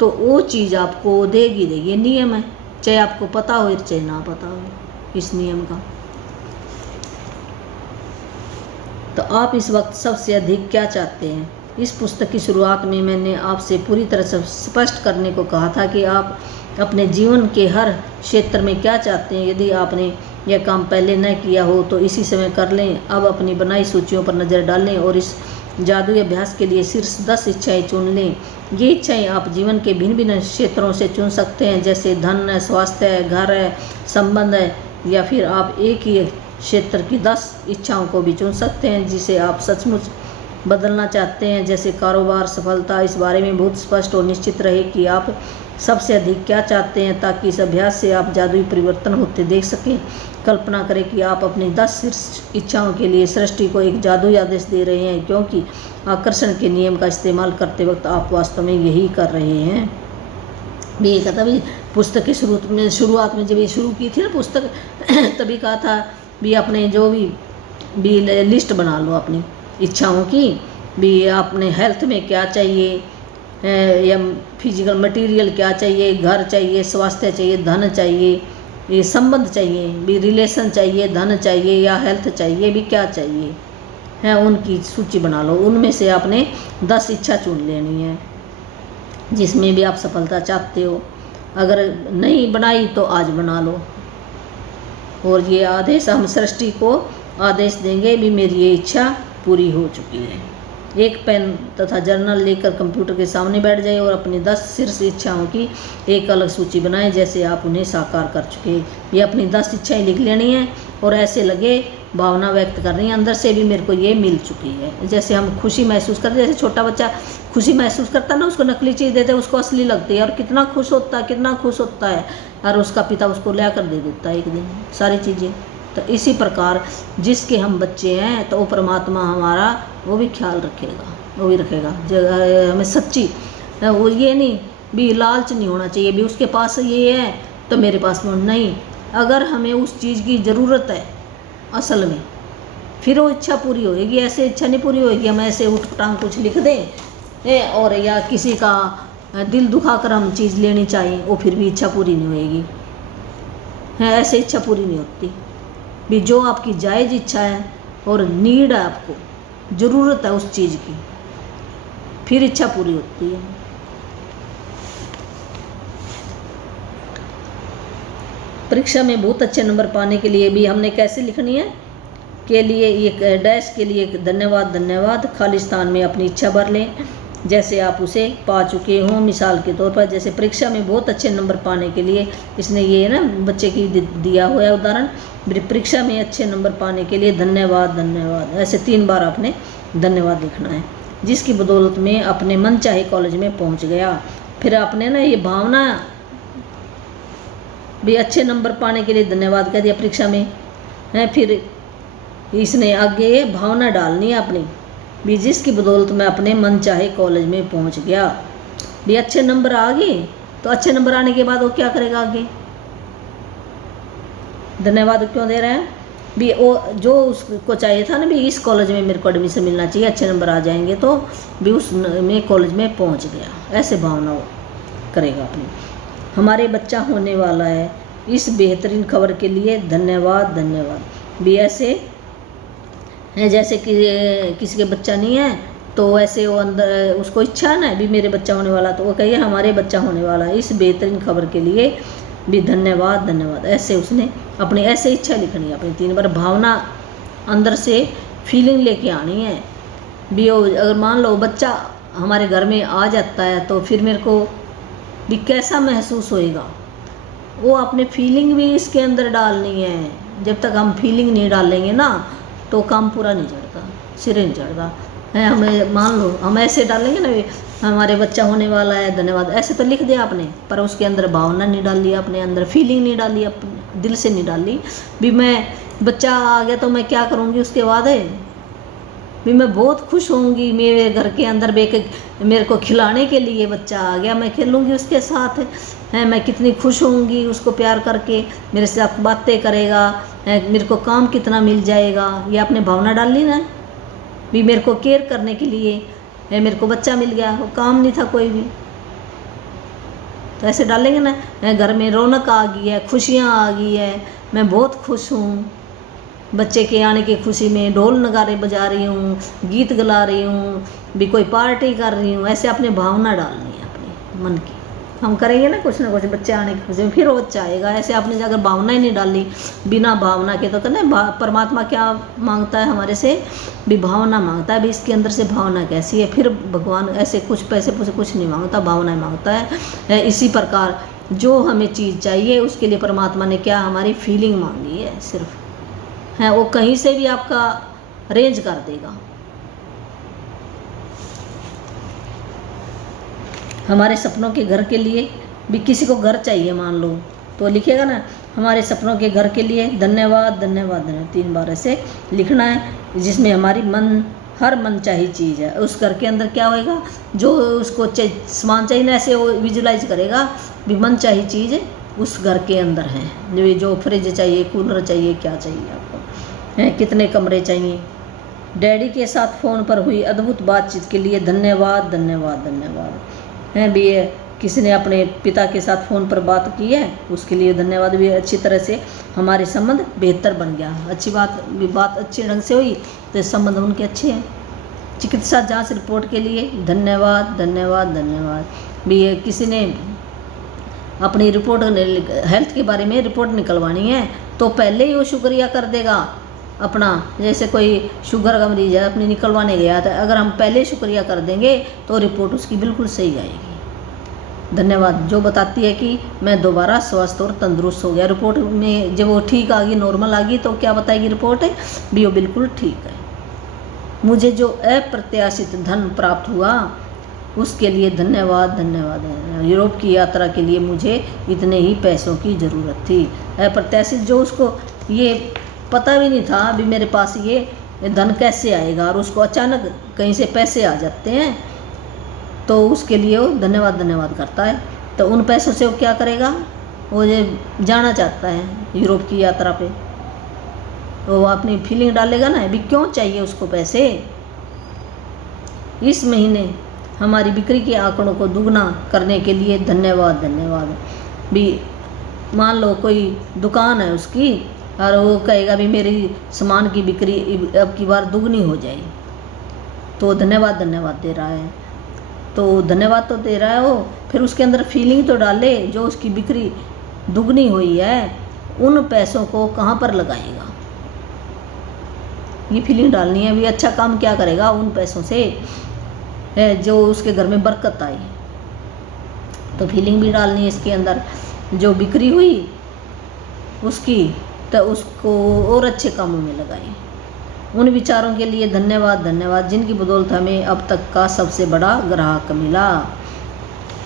तो वो चीज़ आपको देगी। ये नियम है, चाहे आपको पता हो चाहे ना पता हो इस नियम का। तो आप इस वक्त सबसे अधिक क्या चाहते हैं? इस पुस्तक की शुरुआत में मैंने आपसे पूरी तरह से स्पष्ट करने को कहा था कि आप अपने जीवन के हर क्षेत्र में क्या चाहते हैं। यदि आपने यह काम पहले न किया हो तो इसी समय कर लें। अब अपनी बनाई सूचियों पर नज़र डालें और इस जादुई अभ्यास के लिए शीर्ष 10 इच्छाएं चुन लें। ये इच्छाएं आप जीवन के भिन्न भिन्न क्षेत्रों से चुन सकते हैं, जैसे धन है, स्वास्थ्य है, घर है, संबंध है, या फिर आप एक ही क्षेत्र की 10 इच्छाओं को भी चुन सकते हैं जिसे आप सचमुच बदलना चाहते हैं, जैसे कारोबार, सफलता। इस बारे में बहुत स्पष्ट और निश्चित रहे कि आप सबसे अधिक क्या चाहते हैं, ताकि इस अभ्यास से आप जादुई परिवर्तन होते देख सकें। कल्पना करें कि आप अपनी 10 शीर्ष इच्छाओं के लिए सृष्टि को एक जादुई आदेश दे रहे हैं, क्योंकि आकर्षण के नियम का इस्तेमाल करते वक्त आप वास्तव में यही कर रहे हैं। ये कहा था भी पुस्तक के शुरुआत में जब ये शुरू की थी ना पुस्तक, तभी कहा था भी अपने जो भी लिस्ट बना लो अपनी इच्छाओं की, भी अपने हेल्थ में क्या चाहिए, या फिजिकल मटेरियल क्या चाहिए, घर चाहिए, स्वास्थ्य चाहिए, धन चाहिए, ये संबंध चाहिए, भी रिलेशन चाहिए, धन चाहिए या हेल्थ चाहिए, भी क्या चाहिए है, उनकी सूची बना लो। उनमें से आपने 10 इच्छा चुन लेनी है जिसमें भी आप सफलता चाहते हो। अगर नहीं बनाई तो आज बना लो, और ये आदेश हम सृष्टि को आदेश देंगे भी मेरी ये इच्छा पूरी हो चुकी है। एक पेन तथा जर्नल लेकर कंप्यूटर के सामने बैठ जाए और अपनी 10 शीर्ष इच्छाओं की एक अलग सूची बनाएं, जैसे आप उन्हें साकार कर चुके। ये अपनी 10 इच्छाएं लिख लेनी है और ऐसे लगे भावना व्यक्त कर रही है अंदर से भी मेरे को ये मिल चुकी है। जैसे हम खुशी महसूस करते हैं, जैसे छोटा बच्चा खुशी महसूस करता है ना, उसको नकली चीज़ देते हैं, उसको असली लगती है और कितना खुश होता है, और उसका पिता उसको ला कर दे देता है एक दिन सारी चीज़ें। तो इसी प्रकार जिसके हम बच्चे हैं तो वो परमात्मा हमारा वो भी ख्याल रखेगा, वो भी रखेगा। हमें सच्ची वो ये नहीं भी लालच नहीं होना चाहिए भी उसके पास ये है तो मेरे पास वो नहीं। अगर हमें उस चीज़ की ज़रूरत है असल में, फिर वो इच्छा पूरी होएगी। ऐसे इच्छा नहीं पूरी होएगी हम ऐसे उठ टांग कुछ लिख दें और या किसी का दिल दुखा कर हम चीज़ लेनी चाहिए, वो फिर भी इच्छा पूरी नहीं होएगी है। ऐसे इच्छा पूरी नहीं होती भी जो आपकी जायज़ इच्छा है और नीड है, आपको ज़रूरत है उस चीज़ की, फिर इच्छा पूरी होती है। परीक्षा में बहुत अच्छे नंबर पाने के लिए भी हमने कैसे लिखनी है के लिए एक डैश के लिए धन्यवाद खाली स्थान में अपनी इच्छा भर लें जैसे आप उसे पा चुके हों। मिसाल के तौर पर जैसे परीक्षा में बहुत अच्छे नंबर पाने के लिए, इसने ये ना बच्चे की दिया हुआ है उदाहरण, परीक्षा में अच्छे नंबर पाने के लिए धन्यवाद, ऐसे 3 बार आपने धन्यवाद लिखना है, जिसकी बदौलत में अपने मन चाहे कॉलेज में पहुंच गया। फिर आपने ना ये भावना भी अच्छे नंबर पाने के लिए धन्यवाद कह दिया परीक्षा में है, फिर इसने आगे भावना डालनी है अपनी भी जिसकी बदौलत मैं अपने मन चाहे कॉलेज में पहुंच गया। भी अच्छे नंबर आ गए तो अच्छे नंबर आने के बाद वो क्या करेगा आगे, धन्यवाद क्यों दे रहे हैं भी, वो जो उसको चाहिए था ना भी इस कॉलेज में मेरे को एडमिशन मिलना चाहिए, अच्छे नंबर आ जाएंगे तो भी उस में कॉलेज में पहुंच गया, ऐसे भावना वो करेगा अपनी। हमारे बच्चा होने वाला है, इस बेहतरीन खबर के लिए धन्यवाद धन्यवाद भी। ऐसे है जैसे कि किसी के बच्चा नहीं है तो ऐसे वो अंदर उसको इच्छा है ना भी मेरे बच्चा होने वाला, तो वो कहिए हमारे बच्चा होने वाला है, इस बेहतरीन खबर के लिए भी धन्यवाद धन्यवाद। ऐसे उसने अपनी ऐसे इच्छा लिखनी है अपनी 3 बार, भावना अंदर से फीलिंग लेके आनी है भी। अगर मान लो बच्चा हमारे घर में आ जाता है तो फिर मेरे को भी कैसा महसूस होएगा, वो अपने फीलिंग भी इसके अंदर डालनी है। जब तक हम फीलिंग नहीं डालेंगे ना तो काम पूरा नहीं चढ़ता, सिरे नहीं चढ़ता है। हमें मान लो हम ऐसे डालेंगे ना हमारे बच्चा होने वाला है धन्यवाद, ऐसे तो लिख दिया आपने, पर उसके अंदर भावना नहीं डाली, अपने अंदर फीलिंग नहीं डाली, अपने दिल से नहीं डाली भी मैं बच्चा आ गया तो मैं क्या करूँगी उसके बाद है भी मैं बहुत खुश होंगी, मेरे घर के अंदर मेरे को खिलाने के लिए बच्चा आ गया, मैं खेलूँगी उसके साथ है, मैं कितनी खुश होंगी उसको प्यार करके, मेरे साथ बातें करेगा, मेरे को काम कितना मिल जाएगा। ये आपने भावना डाल ली ना भी मेरे को केयर करने के लिए मेरे को बच्चा मिल गया, वो काम नहीं था कोई भी, तो ऐसे डालेंगे ना। घर में रौनक आ गई है, खुशियाँ आ गई है, मैं बहुत खुश हूँ, बच्चे के आने की खुशी में ढोल नगारे बजा रही हूँ, गीत गला रही हूँ, भी कोई पार्टी कर रही हूँ, ऐसे अपने भावना डालनी है अपने मन की। हम करेंगे ना कुछ बच्चे आने की खुशी में, फिर वो बच्चा आएगा। ऐसे आपने अगर भावना ही नहीं डाली बिना भावना के, तो कहना परमात्मा क्या मांगता है हमारे से भी, भावना मांगता है भी, इसके अंदर से भावना कैसी है। फिर भगवान ऐसे कुछ पैसे पूसे कुछ नहीं मांगता, भावना मांगता है। इसी प्रकार जो हमें चीज़ चाहिए उसके लिए परमात्मा ने क्या हमारी फीलिंग मांगी है सिर्फ, है वो कहीं से भी आपका अरेंज कर देगा। हमारे सपनों के घर के लिए भी, किसी को घर चाहिए मान लो तो लिखेगा ना हमारे सपनों के घर के लिए धन्यवाद धन्यवाद धन्यवाद 3 बार ऐसे लिखना है, जिसमें हमारी हर मन चाही चीज़ है। उस घर के अंदर क्या होएगा, जो उसको सामान चाहिए ना ऐसे वो विजुलाइज करेगा भी मन चाही चीज़ उस घर के अंदर है। जो फ्रिज चाहिए, कूलर चाहिए, क्या चाहिए आपको है, कितने कमरे चाहिए। डैडी के साथ फ़ोन पर हुई अद्भुत बातचीत के लिए धन्यवाद धन्यवाद धन्यवाद है भी। किसी ने अपने पिता के साथ फ़ोन पर बात की है उसके लिए धन्यवाद भी। अच्छी तरह से हमारे संबंध बेहतर बन गया, अच्छी बात अच्छे ढंग से हुई तो संबंध उनके अच्छे हैं। चिकित्सा जांच रिपोर्ट के लिए धन्यवाद धन्यवाद धन्यवाद भी। किसी ने अपनी रिपोर्ट हेल्थ के बारे में रिपोर्ट निकलवानी है तो पहले ही वो शुक्रिया कर देगा अपना। जैसे कोई शुगर का मरीज है अपनी निकलवाने गया था, अगर हम पहले शुक्रिया कर देंगे तो रिपोर्ट उसकी बिल्कुल सही आएगी। धन्यवाद जो बताती है कि मैं दोबारा स्वस्थ और तंदुरुस्त हो गया। रिपोर्ट में जब वो ठीक आ गई, नॉर्मल आ गई, तो क्या बताएगी रिपोर्ट है भी वो बिल्कुल ठीक है। मुझे जो अप्रत्याशित धन प्राप्त हुआ उसके लिए धन्यवाद धन्यवाद। यूरोप की यात्रा के लिए मुझे इतने ही पैसों की ज़रूरत थी। अप्रत्याशित जो उसको ये पता भी नहीं था भी मेरे पास ये धन कैसे आएगा, और उसको अचानक कहीं से पैसे आ जाते हैं तो उसके लिए वो धन्यवाद धन्यवाद करता है। तो उन पैसों से वो क्या करेगा, वो ये जाना चाहता है यूरोप की यात्रा पे, तो वो अपनी फीलिंग डालेगा ना भी क्यों चाहिए उसको पैसे। इस महीने हमारी बिक्री के आंकड़ों को दुगना करने के लिए धन्यवाद धन्यवाद भी। मान लो कोई दुकान है उसकी और वो कहेगा भी मेरी सामान की बिक्री अब की बार दुगनी हो जाए, तो धन्यवाद धन्यवाद दे रहा है। तो धन्यवाद तो दे रहा है वो, फिर उसके अंदर फीलिंग तो डाले जो उसकी बिक्री दुगनी हुई है उन पैसों को कहाँ पर लगाएगा, ये फीलिंग डालनी है भी। अच्छा काम क्या करेगा उन पैसों से जो उसके घर में बरकत आई, तो फीलिंग भी डालनी है इसके अंदर। जो बिक्री हुई उसकी तो उसको और अच्छे कामों में लगाई। उन विचारों के लिए धन्यवाद धन्यवाद जिनकी बदौलत हमें अब तक का सबसे बड़ा ग्राहक मिला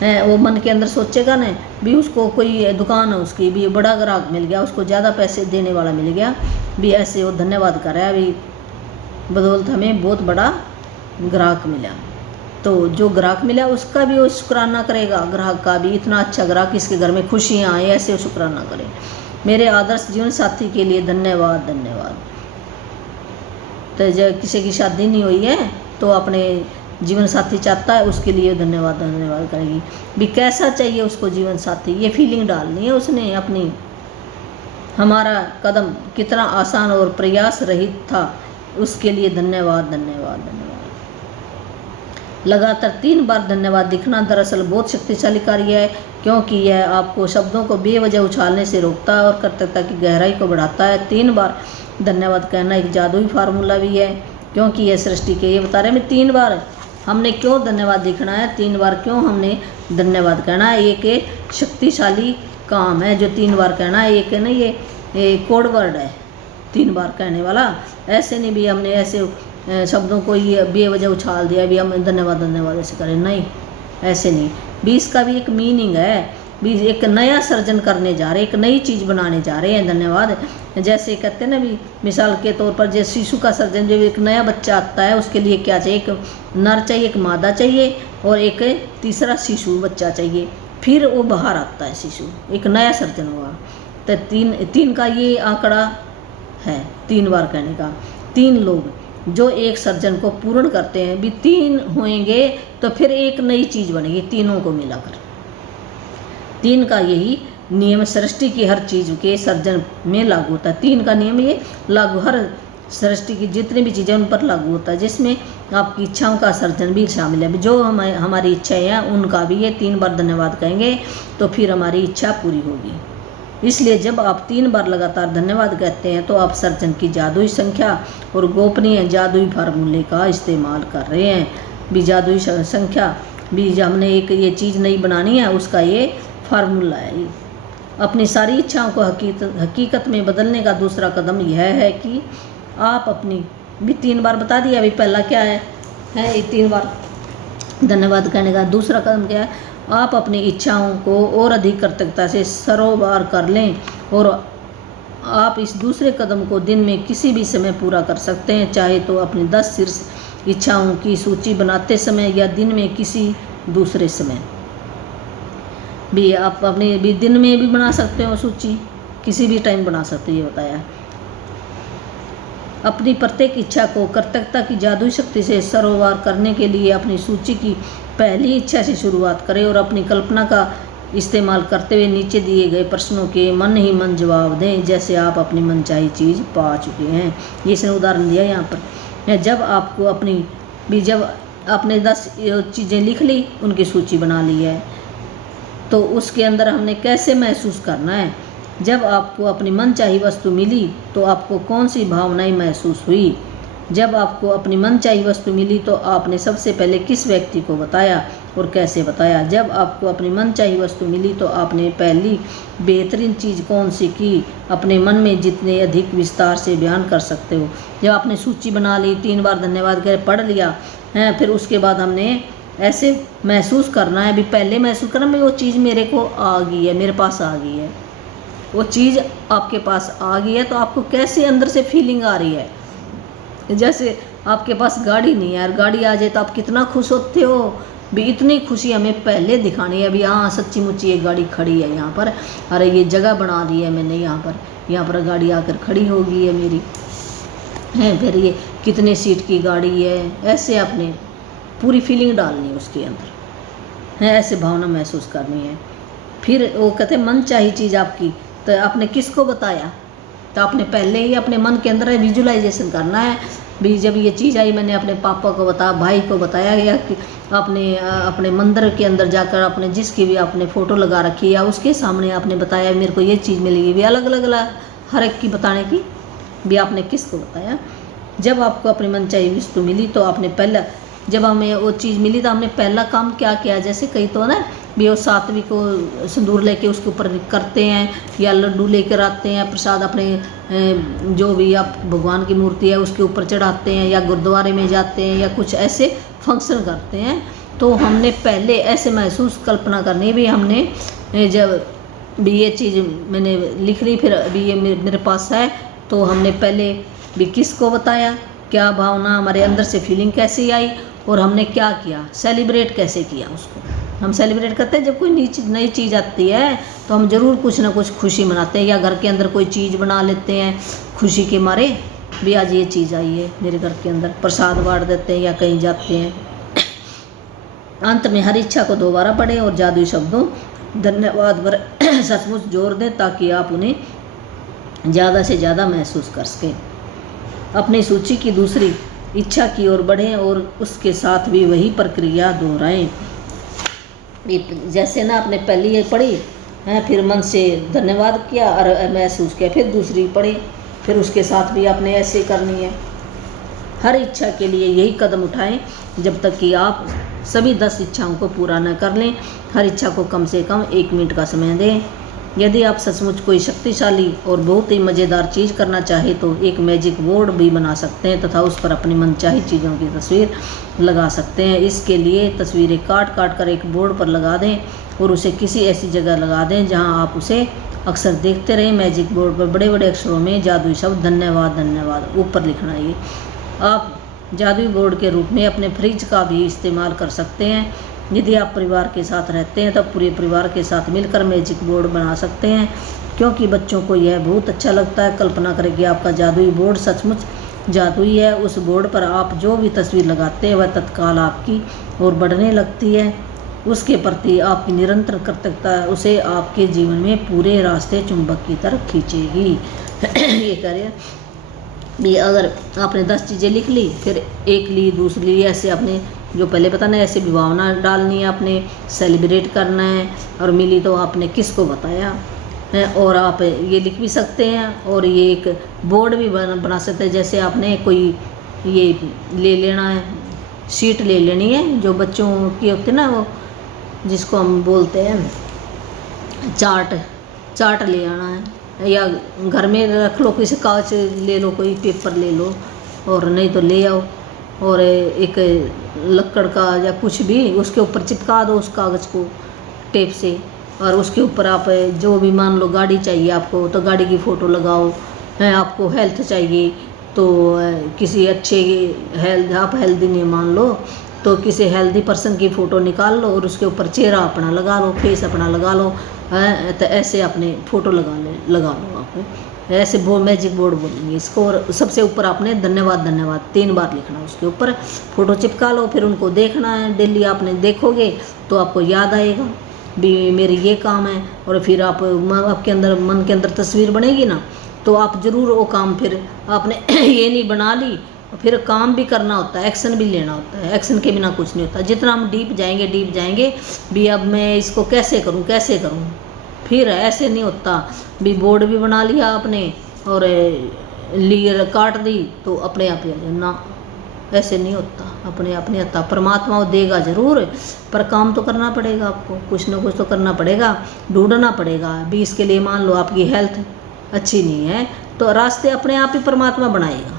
है। वो मन के अंदर सोचेगा ना भी उसको कोई दुकान है उसकी भी बड़ा ग्राहक मिल गया, उसको ज़्यादा पैसे देने वाला मिल गया भी, ऐसे वो धन्यवाद कर रहा है भी बदौलत हमें बहुत बड़ा ग्राहक मिला। तो जो ग्राहक मिला उसका भी वो शुक्राना करेगा, ग्राहक का भी, इतना अच्छा ग्राहक इसके घर में खुशियाँ आए, ऐसे शुक्राना करें। मेरे आदर्श जीवन साथी के लिए धन्यवाद धन्यवाद। तो जब किसी की शादी नहीं हुई है तो अपने जीवन साथी चाहता है, उसके लिए धन्यवाद धन्यवाद करेगी। भी कैसा चाहिए उसको जीवन साथी, ये फीलिंग डालनी है उसने अपनी। हमारा कदम कितना आसान और प्रयास रहित था, उसके लिए धन्यवाद धन्यवाद धन्यवाद। लगातार 3 बार धन्यवाद दिखना दरअसल बहुत शक्तिशाली कार्य है, क्योंकि यह आपको शब्दों को बेवजह उछालने से रोकता है और कर्तव्यता की गहराई को बढ़ाता है। 3 बार धन्यवाद कहना एक जादुई फार्मूला भी है, क्योंकि यह सृष्टि के, ये बता रहे हैं 3 बार हमने क्यों धन्यवाद दिखना है, 3 बार क्यों हमने धन्यवाद कहना है। एक शक्तिशाली काम है जो 3 बार कहना है, एक है ना ये कोड वर्ड है 3 बार कहने वाला। ऐसे नहीं भी हमने ऐसे शब्दों को ये बेवजह उछाल दिया भी हम धन्यवाद धन्यवाद ऐसे करें, नहीं ऐसे नहीं। भी इसका भी एक मीनिंग है, भी एक नया सर्जन करने जा रहे हैं, एक नई चीज़ बनाने जा रहे हैं धन्यवाद। जैसे कहते हैं ना भी मिसाल के तौर पर जैसे शिशु का सर्जन, जब एक नया बच्चा आता है उसके लिए क्या चाहिए, एक नर चाहिए, एक मादा चाहिए और एक तीसरा शिशु बच्चा चाहिए, फिर वो बाहर आता है शिशु, एक नया सर्जन हुआ। तो 3 का ये आंकड़ा है 3 बार कहने का। 3 लोग जो एक सर्जन को पूर्ण करते हैं, भी 3 होंगे तो फिर एक नई चीज़ बनेगी तीनों को मिलाकर। 3 का यही नियम सृष्टि की हर चीज़ के सर्जन में लागू होता है। 3 का नियम ये लागू हर सृष्टि की जितनी भी चीज़ें उन पर लागू होता है, जिसमें आपकी इच्छाओं का सर्जन भी शामिल है। जो हमारी इच्छाएं हैं उनका भी ये 3 बार धन्यवाद कहेंगे तो फिर हमारी इच्छा पूरी होगी। इसलिए जब आप 3 बार लगातार धन्यवाद कहते हैं तो आप सर्जन की जादुई संख्या और गोपनीय जादुई फार्मूले का इस्तेमाल कर रहे हैं। भी जादुई संख्या भी हमने एक ये चीज़ नई बनानी है, उसका ये फार्मूला है। ये अपनी सारी इच्छाओं को हकीकत में बदलने का दूसरा कदम यह है कि आप अपनी भी 3 बार बता दिया, अभी पहला क्या है ये 3 बार धन्यवाद कहने का। दूसरा कदम क्या है, आप अपनी इच्छाओं को और अधिक कर्तव्यता से सरोबार कर लें और आप इस दूसरे कदम को दिन में किसी भी समय पूरा कर सकते हैं, चाहे तो अपनी 10 शीर्ष इच्छाओं की सूची बनाते समय या दिन में किसी दूसरे समय भी। आप अपने भी दिन में भी बना सकते हो सूची, किसी भी टाइम बना सकते हो, ये बताया। अपनी प्रत्येक इच्छा को कर्तव्यता की जादुई शक्ति से सरोबार करने के लिए अपनी सूची की पहली इच्छा से शुरुआत करें और अपनी कल्पना का इस्तेमाल करते हुए नीचे दिए गए प्रश्नों के मन ही मन जवाब दें, जैसे आप अपनी मनचाही चीज़ पा चुके हैं। ये इसने उदाहरण दिया यहाँ पर। जब आपको जब आपने 10 चीज़ें लिख ली, उनकी सूची बना ली है, तो उसके अंदर हमने कैसे महसूस करना है। जब आपको अपनी मनचाही वस्तु मिली तो आपको कौन सी भावनाएं महसूस हुई। जब आपको अपनी मनचाही वस्तु मिली तो आपने सबसे पहले किस व्यक्ति को बताया और कैसे बताया। जब आपको अपनी मनचाही वस्तु मिली तो आपने पहली बेहतरीन चीज़ कौन सी की, अपने मन में जितने अधिक विस्तार से बयान कर सकते हो। जब आपने सूची बना ली, 3 बार धन्यवाद कह पढ़ लिया है, फिर उसके बाद हमने ऐसे महसूस करना है, भी पहले महसूस करना भी वो चीज़ मेरे को आ गई है, मेरे पास आ गई है, वो चीज़ आपके पास आ गई है, तो आपको कैसे अंदर से फीलिंग आ रही है। जैसे आपके पास गाड़ी नहीं है यार, गाड़ी आ जाए तो आप कितना खुश होते हो, भी इतनी खुशी हमें पहले दिखानी है। अभी हाँ सच्ची मुच्ची एक गाड़ी खड़ी है यहाँ पर, अरे ये जगह बना दी है मैंने यहाँ पर गाड़ी आकर खड़ी हो गई है मेरी है, फिर ये कितने सीट की गाड़ी है, ऐसे आपने पूरी फीलिंग डालनी है उसके अंदर है, ऐसे भावना महसूस करनी है। फिर वो कहते हैं मन चाहिए चीज़ आपकी, तो आपने किसको बताया, तो आपने पहले ही अपने मन के अंदर विजुलाइजेशन करना है। भी जब ये चीज़ आई मैंने अपने पापा को बताया, भाई को बताया, या कि आपने अपने मंदिर के अंदर जाकर आपने जिसकी भी आपने फ़ोटो लगा रखी है या उसके सामने आपने बताया मेरे को ये चीज़ मिलेगी, भी अलग अलग हर एक की बताने की भी आपने किसको बताया। जब आपको अपनी मनचाही वस्तु मिली तो आपने पहला, जब हमें वो चीज़ मिली तो हमने पहला काम क्या किया। जैसे कई तो ना भी वो सातवीं को सिंदूर लेके उसके ऊपर करते हैं, या लड्डू लेकर आते हैं प्रसाद, अपने जो भी आप भगवान की मूर्ति है उसके ऊपर चढ़ाते हैं, या गुरुद्वारे में जाते हैं, या कुछ ऐसे फंक्शन करते हैं। तो हमने पहले ऐसे महसूस कल्पना करनी भी, हमने जब भी ये चीज़ मैंने लिख ली, फिर अभी ये मेरे पास है, तो हमने पहले भी किसको बताया, क्या भावना हमारे अंदर से फीलिंग कैसी आई, और हमने क्या किया, सेलिब्रेट कैसे किया उसको। हम सेलिब्रेट करते हैं जब कोई नई चीज़ आती है तो हम ज़रूर कुछ ना कुछ खुशी मनाते हैं, या घर के अंदर कोई चीज़ बना लेते हैं खुशी के मारे, भी आज ये चीज़ आई है मेरे घर के अंदर, प्रसाद बांट देते हैं या कहीं जाते हैं। अंत में हर इच्छा को दोबारा पढ़ें और जादुई शब्दों धन्यवाद पर सचमुच जोर दें, ताकि आप उन्हें ज़्यादा से ज़्यादा महसूस कर सकें। अपनी सूची की दूसरी इच्छा की ओर बढ़ें और उसके साथ भी वही प्रक्रिया दोहराएं। जैसे ना आपने पहली ये पढ़ी है, फिर मन से धन्यवाद किया और महसूस किया, फिर दूसरी पढ़ी, फिर उसके साथ भी आपने ऐसे करनी है। हर इच्छा के लिए यही कदम उठाएं जब तक कि आप सभी 10 इच्छाओं को पूरा न कर लें। हर इच्छा को कम से कम 1 मिनट का समय दें। यदि आप सचमुच कोई शक्तिशाली और बहुत ही मज़ेदार चीज़ करना चाहें तो एक मैजिक बोर्ड भी बना सकते हैं तथा उस पर अपनी मनचाही चीज़ों की तस्वीर लगा सकते हैं। इसके लिए तस्वीरें काट काट कर एक बोर्ड पर लगा दें और उसे किसी ऐसी जगह लगा दें जहां आप उसे अक्सर देखते रहें। मैजिक बोर्ड पर बड़े बड़े अक्षरों में जादुई शब्द धन्यवाद धन्यवाद ऊपर लिखना है। आप जादुई बोर्ड के रूप में अपने फ्रिज का भी इस्तेमाल कर सकते हैं। यदि आप परिवार के साथ रहते हैं तब पूरे परिवार के साथ मिलकर मैजिक बोर्ड बना सकते हैं, क्योंकि बच्चों को यह बहुत अच्छा लगता है। कल्पना करें कि आपका जादुई बोर्ड सचमुच जादुई है। उस बोर्ड पर आप जो भी तस्वीर लगाते हैं वह तत्काल आपकी ओर बढ़ने लगती है। उसके प्रति आपकी निरंतर कृतज्ञता उसे आपके जीवन में पूरे रास्ते चुंबक की तरफ खींचेगी। ये करिए भी, अगर आपने 10 चीज़ें लिख ली, फिर एक ली, दूसरी ली, ऐसे आपने जो पहले पता ना ऐसे विभावना डालनी है, आपने सेलिब्रेट करना है, और मिली तो आपने किसको बताया है। और आप ये लिख भी सकते हैं और ये एक बोर्ड भी बना सकते हैं। जैसे आपने कोई ये ले लेना है, शीट ले लेनी है जो बच्चों की होती है ना, वो जिसको हम बोलते हैं चार्ट ले आना है, या घर में रख लो, किसी कागज ले लो, कोई पेपर ले लो, और नहीं तो ले आओ और एक लकड़ का या कुछ भी उसके ऊपर चिपका दो उस कागज़ को टेप से, और उसके ऊपर आप जो भी, मान लो गाड़ी चाहिए आपको तो गाड़ी की फ़ोटो लगाओ है, आपको हेल्थ चाहिए तो किसी अच्छे हेल्थ, आप हेल्दी नहीं मान लो तो किसी हेल्दी पर्सन की फ़ोटो निकाल लो और उसके ऊपर चेहरा अपना लगा लो, फेस अपना लगा लो, तो ऐसे अपने फ़ोटो लगा लो आप, ऐसे मैजिक बोर्ड बोलेंगे इसको। और सबसे ऊपर आपने धन्यवाद धन्यवाद 3 बार लिखना, उसके ऊपर फ़ोटो चिपका लो, फिर उनको देखना है डेली। आपने देखोगे तो आपको याद आएगा भी मेरे ये काम है, और फिर आपके अंदर मन के अंदर तस्वीर बनेगी ना, तो आप ज़रूर वो काम, फिर आपने ये नहीं बना ली, फिर काम भी करना होता है, एक्शन भी लेना होता है। एक्शन के बिना कुछ नहीं होता। जितना हम डीप जाएंगे भी, अब मैं इसको कैसे करूं, फिर ऐसे नहीं होता भी। बोर्ड भी बना लिया आपने और लीर काट दी तो अपने आप ही ना, ऐसे नहीं होता, अपने आप नहीं आता। परमात्मा वो देगा ज़रूर, पर काम तो करना पड़ेगा आपको, कुछ ना कुछ तो करना पड़ेगा, ढूंढना पड़ेगा भी। इसके लिए मान लो आपकी हेल्थ अच्छी नहीं है तो रास्ते अपने आप ही परमात्मा बनाएगा।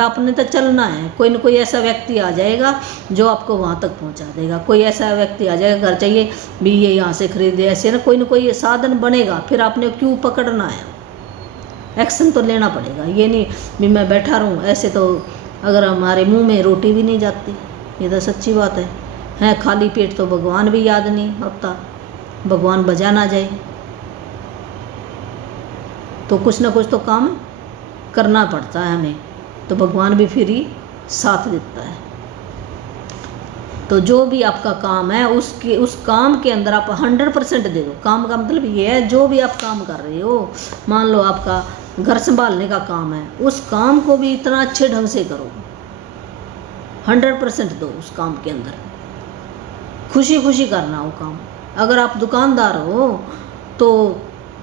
आपने तो चलना है, कोई ना कोई ऐसा व्यक्ति आ जाएगा जो आपको वहाँ तक पहुँचा देगा। कोई ऐसा व्यक्ति आ जाएगा, घर चाहिए भी ये यहाँ से खरीदे, ऐसे ना कोई साधन बनेगा। फिर आपने क्यों पकड़ना है, एक्शन तो लेना पड़ेगा। ये नहीं भी मैं बैठा रहूँ, ऐसे तो अगर हमारे मुंह में रोटी भी नहीं जाती, ये तो सच्ची बात है। खाली पेट तो भगवान भी याद नहीं होता, भगवान बजा ना जाए तो कुछ ना कुछ तो काम करना पड़ता है हमें, तो भगवान भी फिर ही साथ देता है। तो जो भी आपका काम है उस काम के अंदर आप 100% दे दो। काम का मतलब ये है, जो भी आप काम कर रहे हो, मान लो आपका घर संभालने का काम है, उस काम को भी इतना अच्छे ढंग से करो, 100% दो उस काम के अंदर, खुशी खुशी करना वो काम। अगर आप दुकानदार हो तो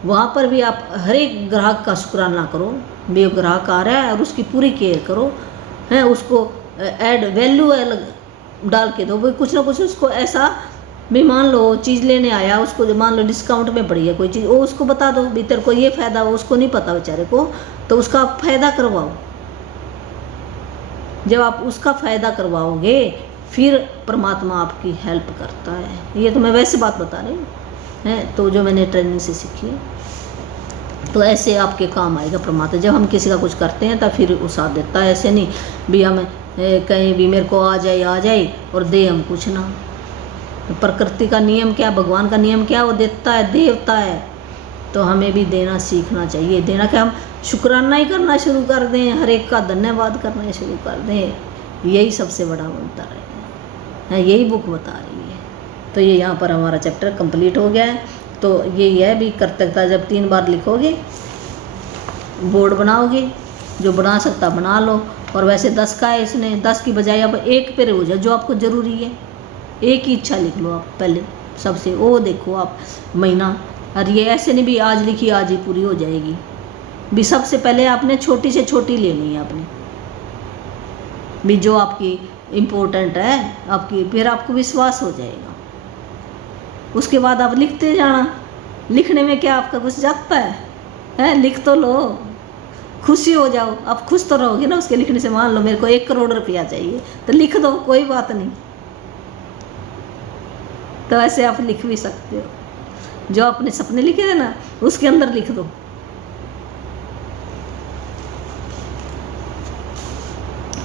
वहाँ पर भी आप हर एक ग्राहक का शुक्राना करो, भी ग्राहक आ रहा है और उसकी पूरी केयर करो, हैं उसको ऐड वैल्यू डाल के दो भाई, कुछ ना कुछ उसको ऐसा भी। मान लो चीज़ लेने आया, उसको मान लो डिस्काउंट में पड़ी है कोई चीज़, वो उसको बता दो भी तेरे को ये फ़ायदा हो, उसको नहीं पता बेचारे को, तो उसका फ़ायदा करवाओ। जब आप उसका फ़ायदा करवाओगे फिर परमात्मा आपकी हेल्प करता है। ये तो मैं वैसे बात बता रही हूँ, है तो जो मैंने ट्रेनिंग से सीखी, तो ऐसे आपके काम आएगा परमात्मा। जब हम किसी का कुछ करते हैं तब फिर वो साथ देता है। ऐसे नहीं भी हम कहीं भी मेरे को आ जाए और दे हम कुछ ना। प्रकृति का नियम क्या, भगवान का नियम क्या, वो देता है, देवता है, तो हमें भी देना सीखना चाहिए। देना क्या, हम शुक्राना ही करना शुरू कर दें, हर एक का धन्यवाद करना शुरू कर दें, यही सबसे बड़ा मंत्र है, यही बुक बता रही है। तो ये यहाँ पर हमारा चैप्टर कंप्लीट हो गया है। तो ये भी कृतज्ञता जब 3 बार लिखोगे, बोर्ड बनाओगे, जो बना सकता बना लो। और वैसे 10 का है, इसने 10 की बजाय अब 1 पे हो जाए, जो आपको ज़रूरी है। एक ही इच्छा लिख लो आप पहले सबसे, वो देखो आप महीना, और ये ऐसे नहीं भी आज लिखी आज ही पूरी हो जाएगी भी। सबसे पहले आपने छोटी से छोटी लेनी है अपनी भी, जो आपकी इम्पोर्टेंट है आपकी, फिर आपको विश्वास हो जाएगा। उसके बाद आप लिखते जाना। लिखने में क्या आपका कुछ जाता है, लिख तो लो, खुशी हो जाओ। आप खुश तो रहोगे ना उसके लिखने से। मान लो मेरे को 1 करोड़ रुपया चाहिए, तो लिख दो, कोई बात नहीं। तो ऐसे आप लिख भी सकते हो, जो अपने सपने लिखे थे ना उसके अंदर लिख दो।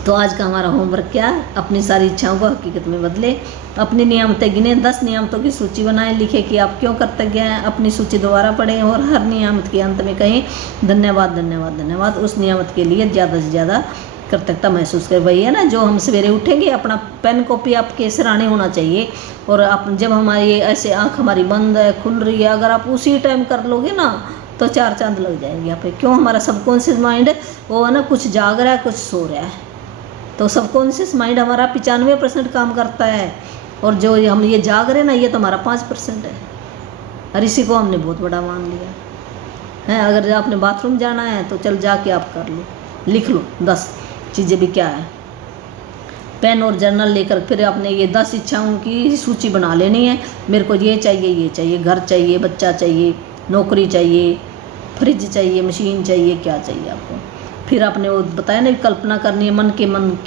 तो आज का हमारा होमवर्क क्या है, अपनी सारी इच्छाओं को हकीकत में बदले, अपनी नियामतें गिने, 10 नियामतों की सूची बनाएं, लिखे कि आप क्यों कृतज्ञ हैं, अपनी सूची दोबारा पढ़ें और हर नियामत के अंत में कहें धन्यवाद धन्यवाद धन्यवाद। उस नियामत के लिए ज़्यादा से ज़्यादा कृतज्ञता महसूस करें। वही है ना, जो हम सवेरे उठेंगे, अपना पेन कॉपी आपके सिरहाने होना चाहिए। और आप जब हमारी ऐसे आँख हमारी बंद है, खुल रही है, अगर आप उसी टाइम कर लोगे ना तो 4 चांद लग जाएंगे यहाँ पे। क्यों, हमारा सबकॉन्शियस माइंड वो है ना, कुछ जाग रहा है कुछ सो रहा है। तो सबकॉन्शियस माइंड हमारा 95% काम करता है, और जो हम ये जाग रहे ना, ये तो हमारा 5% है। और इसी को हमने बहुत बड़ा मान लिया है। अगर आपने बाथरूम जाना है तो चल जाके आप कर लो, लिख लो 10 चीज़ें भी क्या है। पेन और जर्नल लेकर फिर आपने ये 10 इच्छाओं की सूची बना लेनी है। मेरे को ये चाहिए, घर चाहिए, बच्चा चाहिए, नौकरी चाहिए, फ्रिज चाहिए, मशीन चाहिए, क्या चाहिए आपको। फिर आपने वो बताया ना, कल्पना करनी है मन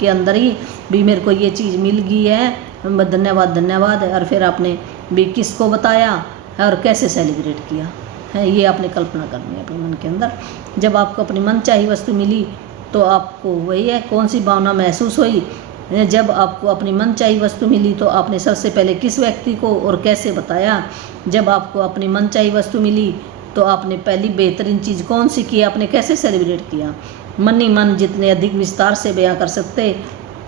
के अंदर ही भी, मेरे को ये चीज़ मिल गई है, धन्यवाद धन्यवाद। और फिर आपने भी किसको बताया और कैसे सेलिब्रेट किया है, ये आपने कल्पना करनी है अपने मन के अंदर। जब आपको अपनी मनचाही वस्तु मिली तो आपको वही है, कौन सी भावना महसूस हुई। जब आपको अपनी मनचाही वस्तु मिली तो आपने सबसे पहले किस व्यक्ति को और कैसे बताया। जब आपको अपनी मनचाही वस्तु मिली तो आपने पहली बेहतरीन चीज़ कौन सी की, आपने कैसे सेलिब्रेट किया। मन ही मन जितने अधिक विस्तार से बयां कर सकते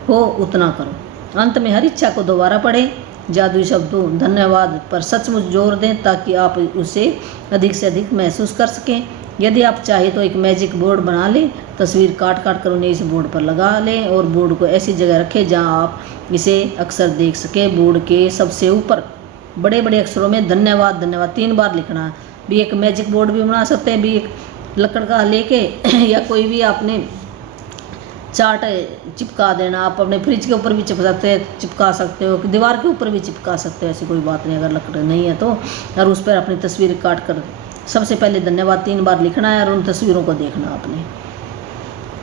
हो उतना करो। अंत में हर इच्छा को दोबारा पढ़ें, जादुई शब्दों धन्यवाद पर सचमुच जोर दें, ताकि आप उसे अधिक से अधिक महसूस कर सकें। यदि आप चाहें तो एक मैजिक बोर्ड बना लें, तस्वीर काट काट कर उन्हें इस बोर्ड पर लगा लें और बोर्ड को ऐसी जगह रखें जहां आप इसे अक्सर देख सकें। बोर्ड के सबसे ऊपर बड़े बड़े अक्षरों में धन्यवाद धन्यवाद 3 बार लिखना है। भी एक मैजिक बोर्ड भी बना सकते हैं, भी एक लकड़ का लेके या कोई भी आपने चार्ट चिपका देना। आप अपने फ्रिज के ऊपर भी चिपका सकते हो, दीवार के ऊपर भी चिपका सकते हो, ऐसी कोई बात नहीं अगर लकड़ नहीं है तो। और उस पर अपनी तस्वीर काट कर सबसे पहले धन्यवाद 3 बार लिखना है और उन तस्वीरों को देखना आपने।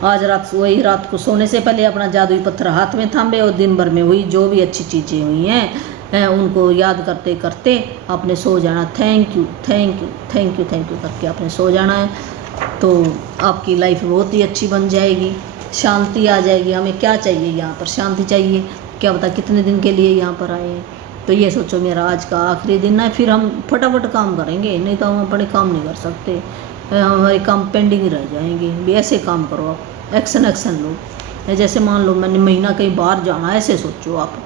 आज रात को सोने से पहले अपना जादुई पत्थर हाथ में थामे और दिन भर में हुई जो भी अच्छी चीज़ें हुई हैं उनको याद करते करते आपने सो जाना। Thank you thank you thank you thank you करके आपने सो जाना है। तो आपकी लाइफ बहुत ही अच्छी बन जाएगी, शांति आ जाएगी। हमें क्या चाहिए यहाँ पर, शांति चाहिए। क्या पता कितने दिन के लिए यहाँ पर आए हैं। तो ये सोचो मेरा आज का आखिरी दिन है, फिर हम फटाफट काम करेंगे, नहीं तो हम बड़े काम नहीं कर सकते, हमारे काम पेंडिंग रह जाएंगे। भी ऐसे काम करो आप, एक्शन लो। जैसे मान लो मैंने महीना कहीं बाहर जाना है, ऐसे सोचो आप।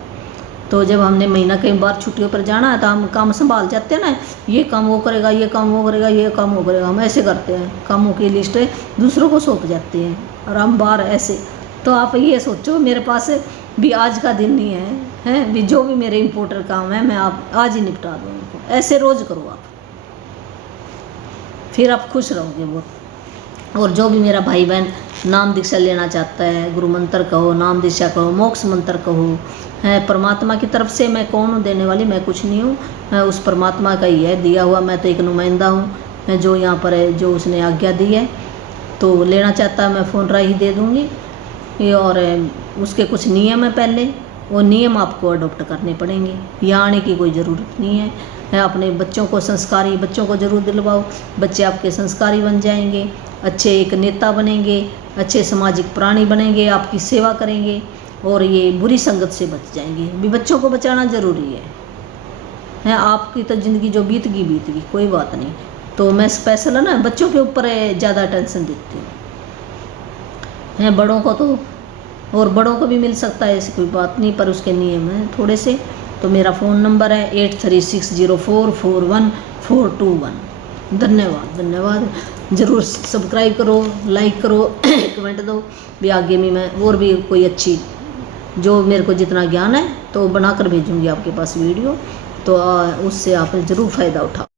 तो जब हमने महीना कहीं बार छुट्टियों पर जाना है तो हम काम संभाल जाते हैं ना, ये काम वो करेगा, ये काम वो करेगा, ये काम वो करेगा। हम ऐसे करते हैं, कामों की लिस्ट दूसरों को सौंप जाते हैं और हम बाहर ऐसे। तो आप ये सोचो मेरे पास भी आज का दिन नहीं है भी जो भी मेरे इम्पोर्टेंट काम है मैं आप आज ही निपटा दूँ उनको। ऐसे रोज़ करो आप, फिर आप खुश रहोगे बहुत। और जो भी मेरा भाई बहन नाम दीक्षा लेना चाहता है, गुरु मंत्र कहो, नाम दीक्षा कहो, मोक्ष मंत्र कहो, है परमात्मा की तरफ से। मैं कौन हूँ देने वाली, मैं कुछ नहीं हूँ, मैं उस परमात्मा का ही है दिया हुआ। मैं तो एक नुमाइंदा हूँ जो यहाँ पर है, जो उसने आज्ञा दी है। तो लेना चाहता है मैं फ़ोन राही दे दूँगी। और उसके कुछ नियम है, पहले वो नियम आपको अडोप्ट करने पड़ेंगे। यहाँ आने की कोई ज़रूरत नहीं है। अपने बच्चों को संस्कारी बच्चों को ज़रूर दिलवाओ, बच्चे आपके संस्कारी बन जाएंगे, अच्छे एक नेता बनेंगे, अच्छे सामाजिक प्राणी बनेंगे, आपकी सेवा करेंगे। और ये बुरी संगत से बच जाएंगे। भी बच्चों को बचाना ज़रूरी है। आपकी तो ज़िंदगी जो बीत गई कोई बात नहीं। तो मैं स्पेशल है ना बच्चों के ऊपर ज़्यादा टेंशन देती हूँ। हैं बड़ों को तो और बड़ों को भी मिल सकता है, ऐसी कोई बात नहीं, पर उसके नियम हैं थोड़े से। तो मेरा फ़ोन नंबर है 8360441421। धन्यवाद। ज़रूर सब्सक्राइब करो, लाइक करो, कमेंट दो भी। आगे भी मैं और भी कोई अच्छी जो मेरे को जितना ज्ञान है तो बनाकर भेजूँगी आपके पास वीडियो, तो उससे आप ज़रूर फ़ायदा उठाओ।